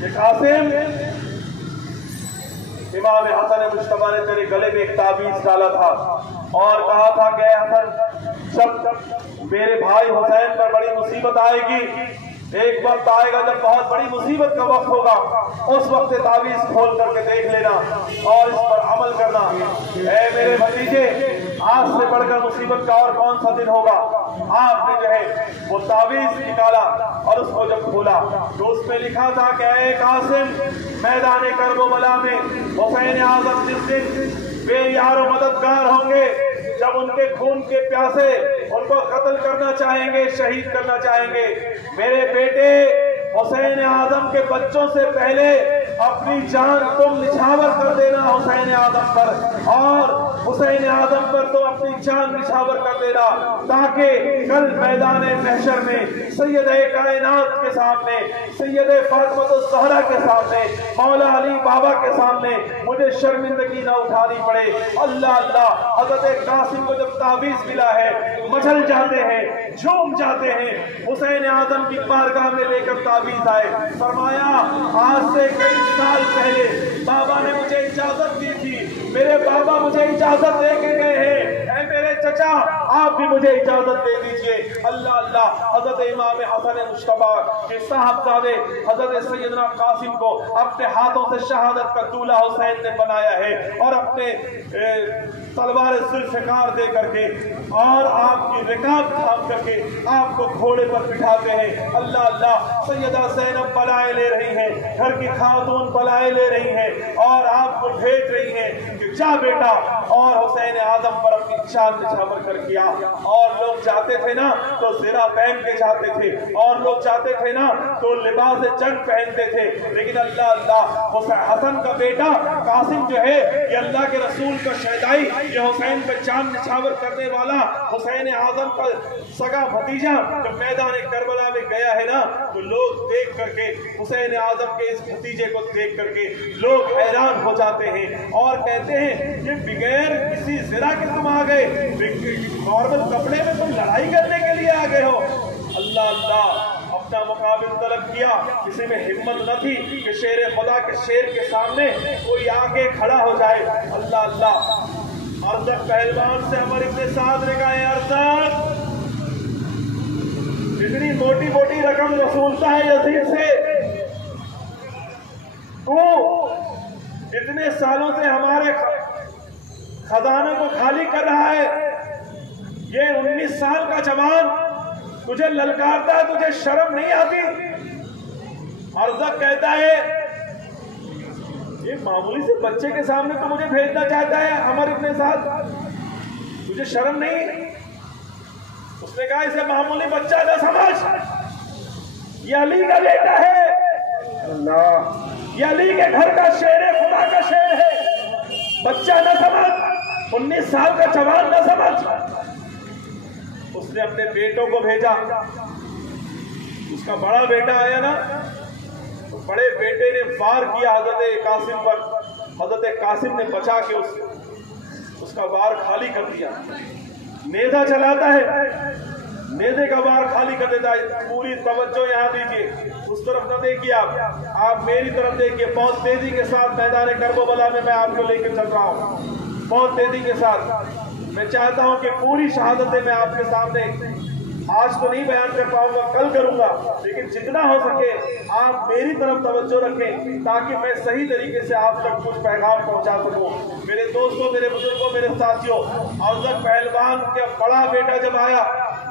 کہ قاسم، امام حسن مجتبیٰ نے تیرے گلے میں ایک تعویذ ڈالا تھا اور کہا تھا کہ حسن، جب میرے بھائی حسین پر بڑی مصیبت آئے گی، ایک وقت آئے گا جب بہت بڑی مصیبت کا وقت ہوگا، اس وقت تعویذ کھول کر کے دیکھ لینا اور اس پر عمل کرنا۔ اے میرے بھتیجے، آج سے بڑھ کر مصیبت کا اور کون سا دن ہوگا؟ آپ نے جو ہے وہ تعویذ نکالا اور اس کو جب کھولا تو اس میں لکھا تھا کہ اے قاسم، میدان کرب و بلا میں حسین اعظم جس دن بے یار و مددگار ہوں گے، جب ان کے خون کے پیاسے ان کو قتل کرنا چاہیں گے، شہید کرنا چاہیں گے، میرے بیٹے حسین اعظم کے بچوں سے پہلے اپنی جان تم نچھاور کر دینا حسین اعظم پر، اور حسین اعظم پر تم اپنی جان نچھاور کر دینا، تاکہ کل میدان محشر میں سید کائنات کے سامنے، سید فاطمہ الزہرا کے سامنے، مولا علی بابا کے سامنے مجھے شرمندگی نہ اٹھانی پڑے۔ اللہ اللہ، حضرت قاسم کو جب تعویذ ملا ہے، مچل جاتے ہیں، جھوم جاتے ہیں، حسین اعظم کی بارگاہ میں لے کر تعویذ آئے، فرمایا آج سے کئی سال پہلے بابا نے مجھے اجازت دی تھی، میرے بابا مجھے اجازت دے کے گئے ہیں، اے میرے چچا آپ بھی مجھے اجازت دے دیجئے۔ اللہ اللہ، حضرت امام حسن مجتبیٰ کے صاحبزادے حضرت سیدنا قاسم کو اپنے ہاتھوں سے شہادت کا دولہا حسین نے بنایا ہے، اور اپنے تلوار ذوالفقار دے کر کے اور آپ کی رکاب تھام کر کے آپ کو گھوڑے پر بٹھاتے ہیں۔ اللہ اللہ، سیدہ زینب بلائے لے رہی ہیں، گھر کی خاتون بلائے لے رہی ہیں اور آپ کو بھیج رہی ہیں کہ جا بیٹا، اور حسین اعظم پر اپنی جان نچھاور کر کیا۔ اور لوگ جاتے تھے نا تو زرہ پہن کے جاتے تھے، اور لوگ جاتے تھے نا تو لباس جنگ پہنتے تھے، لیکن اللہ اللہ، حسن کا بیٹا قاسم جو ہے یہ اللہ کے رسول کا شہدائی، یہ حسین پہ جان نچھاور کرنے والا حسین اعظم کا سگا بھتیجا جب میدان کربلا میں گیا ہے نا تو لوگ دیکھ کر کے حسین اعظم کے اس بھتیجے کو دیکھ کر کے لوگ حیران ہو جاتے ہیں اور کہتے ہیں کہ بغیر کسی زرہ کے تم آ گئے، نارمل کپڑے میں تم لڑائی کرنے کے لیے آ گئے ہو۔ اللہ اللہ، اپنا مقابل طلب کیا، کسی میں ہمت نہ تھی کہ شیر خدا کے شیر کے سامنے کوئی آگے کھڑا ہو جائے۔ اللہ اللہ، ارزق پہلوان سے عمر ابن سعد نے کہا ہے ارزق اتنی موٹی موٹی رقم وصولتا ہے یزید سے، تو اتنے سالوں سے ہمارے خزانے کو خالی کر رہا ہے، یہ 19 سال کا جوان تجھے للکارتا ہے، تجھے شرم نہیں آتی؟ ارزق کہتا ہے یہ معمولی سے بچے کے سامنے تو مجھے بھیجنا چاہتا ہے عمر ابن سعد، تجھے شرم نہیں؟ اس نے کہا اسے معمولی بچہ نہ سمجھ، یہ علی کا بیٹا ہے، اللہ، یہ علی کے گھر کا شیر ہے، خدا کا شیر ہے، بچہ نہ سمجھ، 19 سال کا جوان نہ سمجھ۔ اس نے اپنے بیٹوں کو بھیجا، اس کا بڑا بیٹا آیا نا تو بڑے بیٹے نے وار کیا حضرت قاسم پر، حضرت قاسم نے بچا کے اس کا وار خالی کر دیا، نیزہ چلاتا ہے، نیزے کا وار خالی کر دیتا ہے۔ پوری توجہ یہاں دیجیے، اس طرف نہ دیکھیے، آپ میری طرف دیکھیے، بہت تیزی کے ساتھ میدان کرب و بلا میں آپ کو لے کے چل رہا ہوں، بہت تیزی کے ساتھ۔ میں چاہتا ہوں کہ پوری شہادتیں میں آپ کے سامنے آج تو نہیں بیان کر پاؤں گا، کل کروں گا، لیکن جتنا ہو سکے آپ میری طرف توجہ رکھیں تاکہ میں صحیح طریقے سے آپ تک کچھ پیغام پہنچا سکوں۔ میرے دوستوں، میرے بزرگوں، میرے ساتھیوں، ارزق پہلوان کا بڑا بیٹا جب آیا،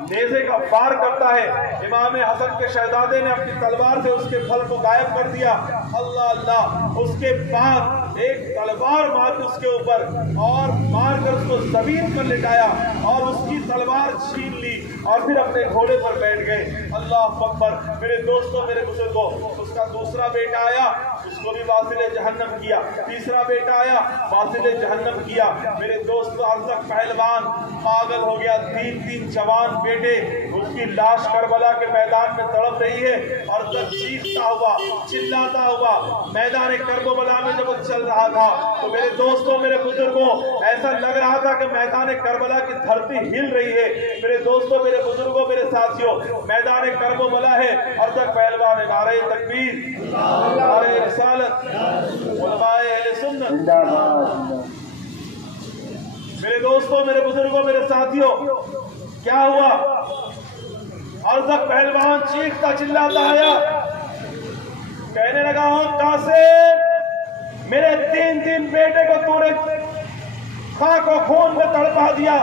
نیزے کا وار کرتا ہے. امام حسن کے شہزادے نے اپنی تلوار سے اس کے پھل کو غائب کر دیا. اللہ اللہ. اس کے بعد ایک تلوار مار اس کے اوپر اور مار کر اس کو زمین پر لٹایا اور اس کی تلوار چھین لی اور پھر اپنے گھوڑے پر بیٹھ گئے. اللہ اکبر. میرے دوستوں میرے بزرگوں, اس کا دوسرا بیٹا آیا, اس کو بھی واصل جہنم کیا. تیسرا بیٹا آیا, واصل جہنم کیا. میرے دوست ارزق پہلوان پاگل ہو گیا. تین جوان بیٹے, اس کی لاش کربلا کے میدان میں تڑپ رہی ہے. ارزق چیختا ہوا چلاتا ہوا میدان کربلا میں جب چل رہا تھا تو میرے دوستوں میرے بزرگوں ایسا لگ رہا تھا کہ میدان کربلا کی دھرتی ہل رہی ہے. میرے دوستوں میرے بزرگوں میرے ساتھیوں, میدان کربلا ہے. ارزق پہلوان ہے. نعرہ تکبیر, نعرہ رسالت, علماء اہل سنت. میرے دوستوں میرے بزرگوں میرے ساتھیوں, کیا ہوا؟ ارزق پہلوان چیختا چلاتا آیا, کہنے لگا ہوں قاسم, میرے تین بیٹے کو تو نے خاک و خون میں تڑپا دیا,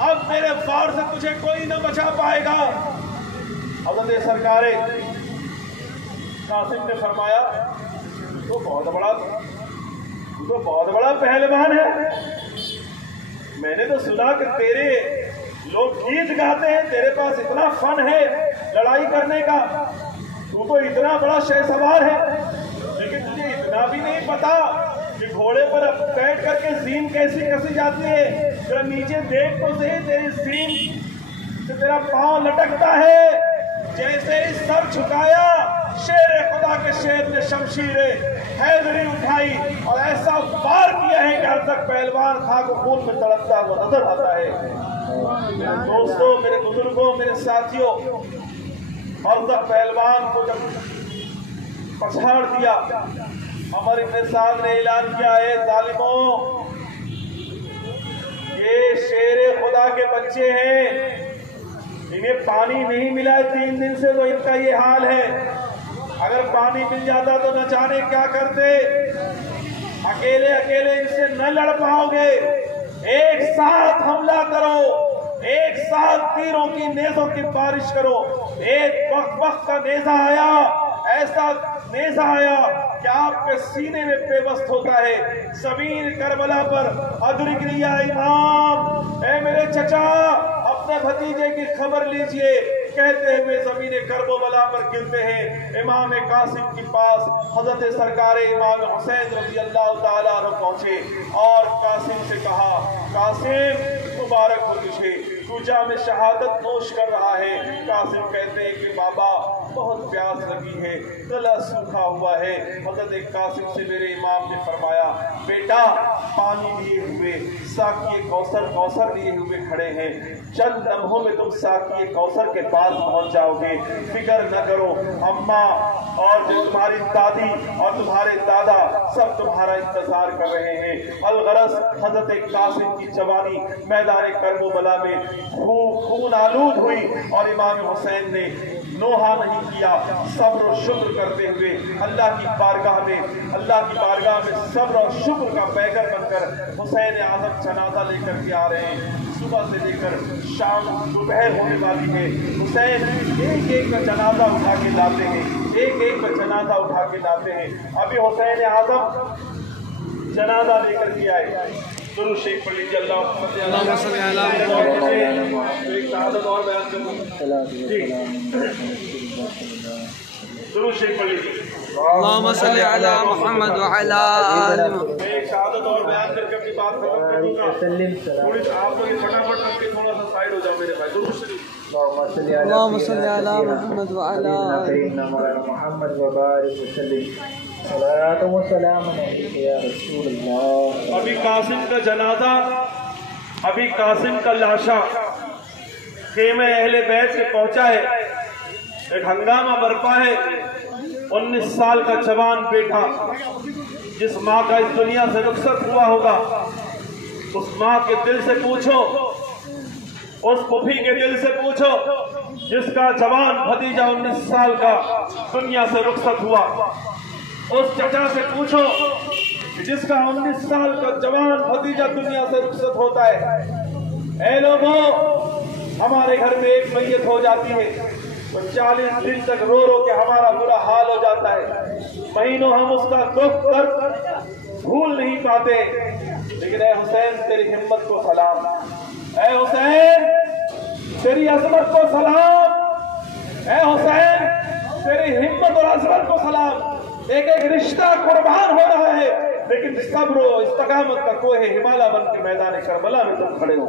اب میرے وار سے تجھے کوئی نہ بچا پائے گا. حضرت سرکار قاسم نے فرمایا تو بہت بڑا پہلوان ہے. میں نے تو سنا کہ تیرے لوگ گیت گاتے ہیں, تیرے پاس اتنا فن ہے لڑائی کرنے کا, تو اتنا بڑا شہ سوار ہے, لیکن تجھے اتنا بھی نہیں پتا کہ گھوڑے پر بیٹھ کر کے زین کیسی کسی جاتی ہے. ذرا نیچے دیکھ تو صحیح, تیری زین سے تیرا پاؤں لٹکتا ہے. جیسے ہی سر جھکایا شیر خدا کے شیر نے شمشیر حیدری اٹھائی اور ایسا وار کیا ہے کہ ارزق پہلوان خاک و خون میں تڑپتا ہوا نظر آتا ہے. میرے دوستوں میرے بزرگوں میرے ساتھیوں, ارزق پہلوان کو جب پچھاڑ دیا, عمر ابن سعد نے اعلان کیا ہے ظالموں, یہ شیر خدا کے بچے ہیں, انہیں پانی نہیں ملا 3 دن سے تو ان کا یہ حال ہے. اگر پانی مل جاتا تو نہ جانے کیا کرتے. اکیلے ان سے نہ لڑ پاؤ گے, ایک ساتھ حملہ کرو, ایک ساتھ تیروں کی نیزوں کی بارش کرو. ایک وقت کا نیزہ آیا, ایسا نیزہ آیا کہ آپ کے سینے میں پیوست ہوتا ہے. زمین کربلا پر ادرک لیا امام, اے میرے چچا اپنے بھتیجے کی خبر لیجئے, کہتے ہوئے زمین کربلا پر گرتے ہیں. امام قاسم کے پاس حضرت سرکار امام حسین رضی اللہ تعالیٰ عنہ پہنچے اور قاسم سے کہا, قاسم مبارک ہو تجھے, تو جام شہادت نوش کر رہا ہے. قاسم کہتے ہیں کہ بابا بہت پیاس لگی ہے, گلا سوکھا ہوا ہے. حضرت قاسم سے میرے امام نے فرمایا, بیٹا پانی لیے ہوئے ساقی کوثر لیے ہوئے کھڑے ہیں, چند لمحوں میں تم ساقی کوثر کے پاس پہنچ جاؤ گے. فکر نہ کرو, اماں اور جو تمہاری دادی اور تمہارے دادا سب تمہارا انتظار کر رہے ہیں. الغرض حضرت قاسم کی جوانی میدان کربلا میں خون آلود ہوئی اور امام حسین نے نوحہ نہیں کیا. صبر و شکر کرتے ہوئے اللہ کی بارگاہ میں صبر و شکر کا پیکر بن کر حسین اعظم جنازہ لے کر کے آ رہے ہیں. صبح سے لے کر شام دوپہر ہونے والی ہے. حسین ایک کا جنازہ اٹھا کے لاتے ہیں, ایک کا جنازہ اٹھا کے لاتے ہیں. ابھی حسین اعظم جنازہ لے کر کے آئے. درود شریف پڑھ لیجیے. اللہم صلی علی محمد. ایک شہادت اور بیان کروں جی, درود شریف پڑھ لیجیے. اللہم صلی علی محمد وعلی آل محمد. میں ایک شہادت اور بیان کر کے اپنی بات ختم کر دوں گا. تھوڑی آپ لوگ فٹافٹ رکھ کے تھوڑا سا سائڈ ہو جاؤ میرے بھائی. درود شریف. اللہم صلی علی محمد وعلی آل محمد وبارک وسلم. صلاۃ و سلام علیک یا رسول اللہ. ابھی قاسم کا جنازہ, ابھی قاسم کا لاشا خیمہ اہل بیت سے پہنچا ہے. ایک ہنگامہ برپا ہے. 19 سال کا جوان بیٹا جس ماں کا اس دنیا سے رخصت ہوا ہوگا, اس ماں کے دل سے پوچھو, اس پھوپھی کے دل سے پوچھو جس کا جوان بھتیجا 19 سال کا دنیا سے رخصت ہوا. اس چچا سے پوچھو جس کا 19 سال کا جوان بھتیجا دنیا سے رخصت ہوتا ہے. اے لوگوں, ہمارے گھر میں ایک میت ہو جاتی ہے تو 40 دن تک رو رو کے ہمارا برا حال ہو جاتا ہے، مہینوں ہم اس کا دکھ درد بھول نہیں پاتے. لیکن اے حسین تیری ہمت کو سلام، اے حسین تیری عظمت کو سلام، اے حسین تیری ہمت اور عظمت کو سلام. ایک ایک رشتہ قربان ہو رہا ہے، لیکن صبر و استقامت کا کوہ ہمالیہ بن کے میدان کربلا میں تم کھڑے ہو.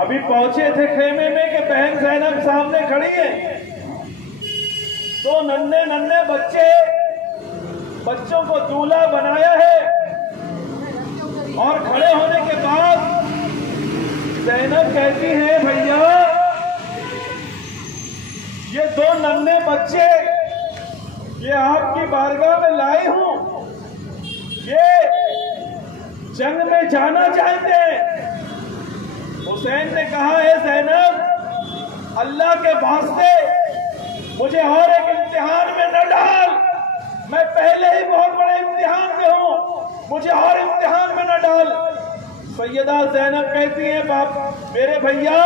ابھی پہنچے تھے خیمے میں کہ بہن زینب سامنے کھڑی ہے، 2 ننھے بچوں کو دولہا بنایا ہے، اور کھڑے ہونے کے بعد زینب کہتی ہے بھیا یہ 2 ننھے بچے یہ آپ کی بارگاہ میں لائی ہوں، یہ جنگ میں جانا چاہتے ہیں. حسین نے کہا اے زینب اللہ کے واسطے مجھے اور ایک امتحان میں نہ ڈال، میں پہلے ہی بہت بڑے امتحان میں ہوں، مجھے اور امتحان میں نہ ڈال. سیدہ زینب کہتی ہیں باپ میرے بھیا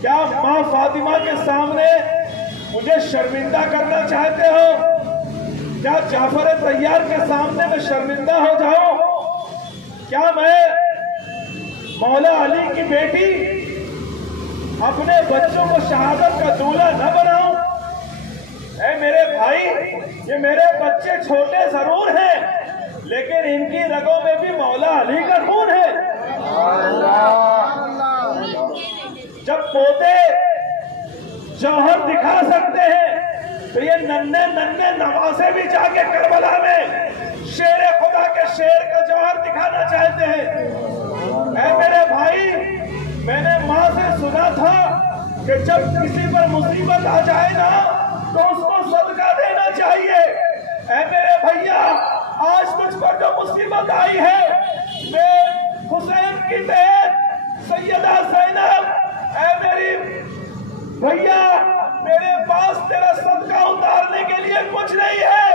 کیا ماں فاطمہ کے سامنے مجھے شرمندہ کرنا چاہتے ہو؟ کیا جعفر طیار کے سامنے میں شرمندہ ہو جاؤں؟ کیا میں مولا علی کی بیٹی اپنے بچوں کو شہادت کا دولہا نہ بناؤں؟ اے میرے بھائی یہ میرے بچے چھوٹے ضرور ہیں لیکن ان کی رگوں میں بھی مولا علی کا خون ہے. جب پوتے جوہر دکھا سکتے ہیں تو یہ ننھے نواسے بھی جا کے کربلا میں شیر خدا کے شیر کا جوہر دکھانا چاہتے ہیں. اے میرے بھائی میں نے ماں سے سنا تھا کہ جب کسی پر مصیبت آ جائے نا تو اس کو صدقہ دینا چاہیے. اے میرے بھیا آج تجھ پر جو مصیبت آئی ہے میں حسین کی بہن سیدہ زینب اے میری بھیا میرے پاس تیرا صدقہ اتارنے کے لیے کچھ نہیں ہے.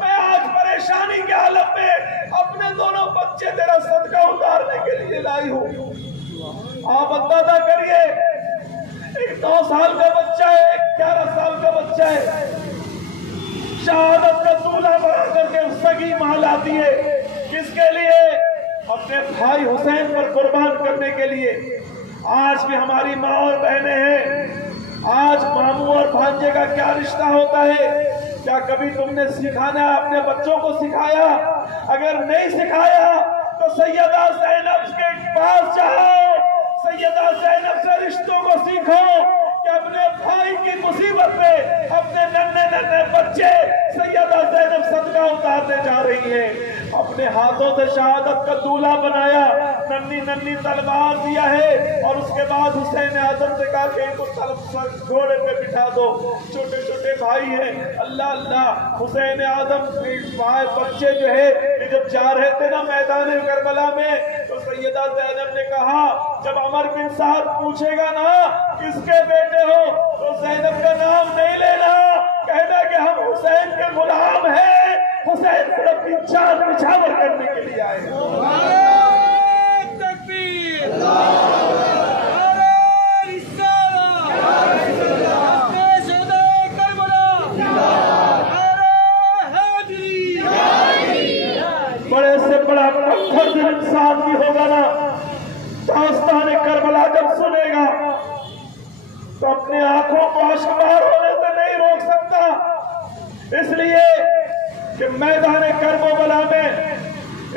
میں آج پریشانی کے عالم میں اپنے دونوں بچے تیرا صدقہ اتارنے کے لیے لائی ہوں. آپ اندازہ کریے ایک 9 سال کا بچہ ہے، ایک 11 سال کا بچہ ہے، شہادت کا دولہا بنا کر کے سگی ماں لاتی ہے کس کے لیے؟ اپنے بھائی حسین پر قربان کرنے کے لیے. آج بھی ہماری ماں اور بہنیں ہیں، آج ماموں اور بھانجے کا کیا رشتہ ہوتا ہے؟ کیا کبھی تم نے سکھانا اپنے بچوں کو سکھایا؟ اگر نہیں سکھایا تو سیدہ زینب کے پاس جاؤ، سیدہ زینب سے رشتوں کو سیکھو کہ اپنے بھائی کی مصیبت میں اپنے ننھے بچے سیدہ زینب صدقہ اتارنے جا رہی ہیں. اپنے ہاتھوں سے شہادت کا دولہا بنایا، ننھی تلوار دیا ہے اور اس کے بعد حسین اعظم سے کہا کہ ان کو گھوڑے پہ بٹھا دو. چھوٹے چھوٹے بھائی ہیں، اللہ اللہ حسین اعظم بچے جو ہے جب جا رہے تھے نا میدان کربلا میں تو سیدہ زینب نے کہا جب عمر بن سعد پوچھے گا نا کس کے بیٹے ہو تو زینب کا نام نہیں لینا، کہنا کہ ہم حسین کے غلام ہیں، حسین پر اپنی جان نچھاور کرنے کے لیے آئے. بڑے سے بڑا پتھر دل انسان بھی ہوگا نا داستان کربلا جب سنے گا تو اپنے آنکھوں کو اشکبار ہونے سے نہیں روک سکتا، اس لیے کہ میدان کرب و بلا میں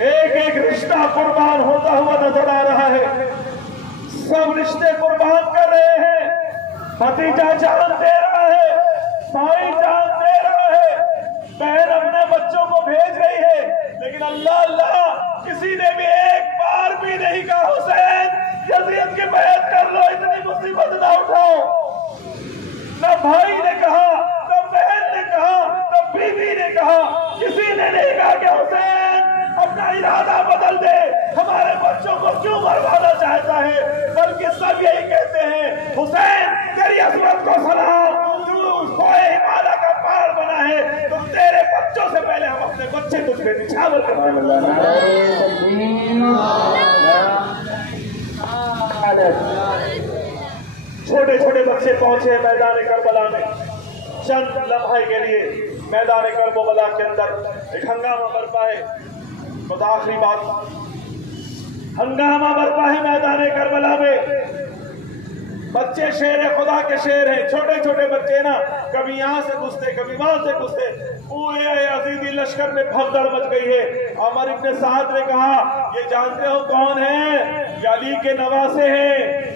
ایک ایک رشتہ قربان ہوتا ہوا نظر آ رہا ہے. سب رشتے قربان کر رہے ہیں، بھتیجا جان دے رہا ہے، بھائی جان دے رہا ہے، بہن اپنے بچوں کو بھیج رہی ہے، لیکن اللہ اللہ کسی نے بھی ایک بار بھی نہیں کہا حسین یزید کی بیعت کر لو، اتنی مصیبت نہ اٹھاؤ. نہ بھائی نے کہا، نہ بہن نے کہا، نہ بیوی نے کہا، کسی نے نہیں کہا کہ حسین اپنا ارادہ بدل دے، ہمارے بچوں کو کیوں مروانا چاہتا ہے، بلکہ سب یہی کہتے ہیں حسین تیری عظمت کو سلام، تو کوہ ہمالیہ کا پہاڑ بنا ہے تو تیرے بچوں سے پہلے ہم اپنے بچے تجھ پہ نچھاور کرتے ہیں. الشهادة. چھوٹے چھوٹے بچے پہنچے میدان کربلا میں، چند لمحے کے لیے میدان کربلا کے اندر ایک ہنگامہ برپا ہے. خدا آخری بات، ہنگامہ برپا ہے میدان کربلا میں. بچے شیر خدا کے شیر ہیں، چھوٹے چھوٹے بچے نا، کبھی یہاں سے گھستے کبھی وہاں سے گھستے. پورے عزیزی لشکر میں بھگدڑ مچ گئی ہے. عمر ابن سعد نے کہا یہ جانتے ہو کون ہیں؟ یہ علی کے نواسے ہیں.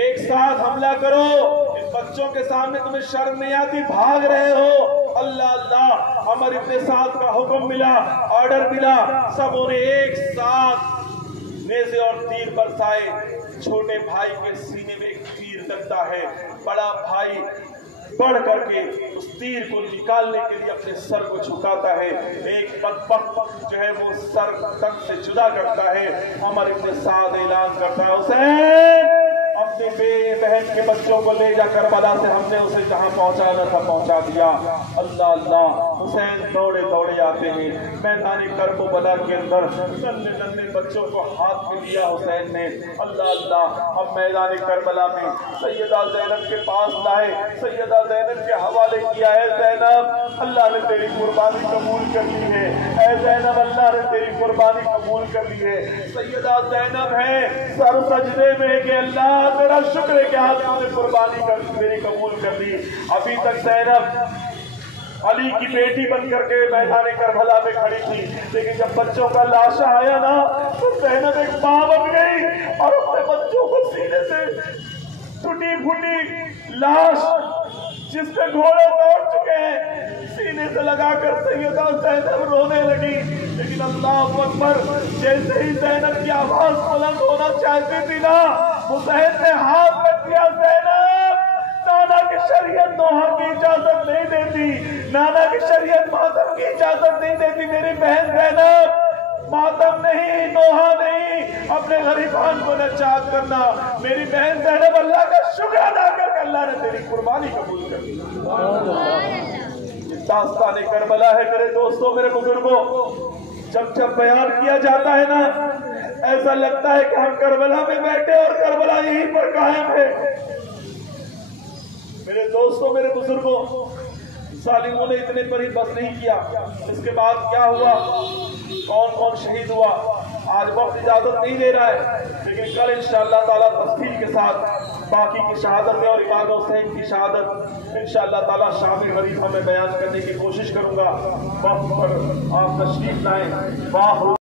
ایک ساتھ حملہ کرو. ان بچوں کے سامنے تمہیں شرم نہیں آتی؟ بھاگ رہے ہو. اللہ اللہ. عمر ابن سعد کا حکم ملا، آرڈر ملا. سبوں نے ایک ساتھ نیزے اور تیر برسائے. چھوٹے بھائی کے سینے میں ایک تیر لگتا ہے. بڑا بھائی بڑھ کر کے اس تیر کو نکالنے کے لیے اپنے سر کو جھکاتا ہے. ایک بدبخت جو ہے وہ سر تن سے جدا کرتا ہے. عمر ابن سعد اعلان کرتا ہے حسین اپنے بے بہن کے بچوں کو لے جا کربلا سے ہم نے اسے جہاں پہنچانا تھا پہنچا دیا. اللہ اللہ. حسین دوڑے دوڑے آتے ہیں میدان کربلا کے اندر. ننھے ننھے بچوں کو ہاتھ میں لیا حسین نے. اللہ اللہ. اب میدان کربلا میں سیدہ زینب کے پاس لائے، سیدہ زینب کے حوالے کیا. اے زینب اللہ نے تیری قربانی قبول کر لی ہے. اے زینب اللہ نے تیری قربانی قبول کر لی ہے. سیدہ زینب ہے سر سجدے میں کہ اللہ تیرا شکر ہے کہ آج تو نے قربانی کر میری قبول کر لی. ابھی تک زینب علی کی بیٹی بن کر کے میدان کربلا میں کھڑی تھی، لیکن جب بچوں کا لاشا آیا نا تو زینب ایک ماں بن گئی اور اپنے بچوں کو سینے سے ٹوٹی پھوٹی لاش جس پہ گھوڑے دوڑ چکے ہیں سینے سے لگا کر سیدہ زینب رونے لگی. لیکن اللہ اکبر، جیسے ہی زینب کی آواز بلند ہونا چاہتی تھی نا، حسین نے ہاتھ رکھ دیا. زینب، نانا کی شریعت نوحہ کی اجازت نہیں دیتی، نانا کی شریعت ماتم کی اجازت نہیں دیتی. میری بہن زینب، ماتم نہیں، نوحہ نہیں، اپنے غریبان کو نچات کرنا. میری بہن زینب اللہ کا شکر ادا کر کے اللہ نے تیری قربانی قبول کر لی. داستان کربلا ہے میرے دوستوں، میرے بزرگوں. جب جب بیان کیا جاتا ہے نا ایسا لگتا ہے کہ ہم کربلا میں بیٹھے اور کربلا یہیں پر قائم ہے. میرے دوستوں، میرے بزرگوں، ظالموں نے اتنے پر ہی بس نہیں کیا. اس کے بعد کیا ہوا، کون کون شہید ہوا، آج وقت اجازت نہیں دے رہا ہے، لیکن کل انشاءاللہ تعالیٰ تفصیل کے ساتھ باقی کی شہادت اور امام حسین کی شہادت انشاءاللہ تعالیٰ شام غریبہ میں بیان کرنے کی کوشش کروں گا. وقت پر آپ تشریف لائیں.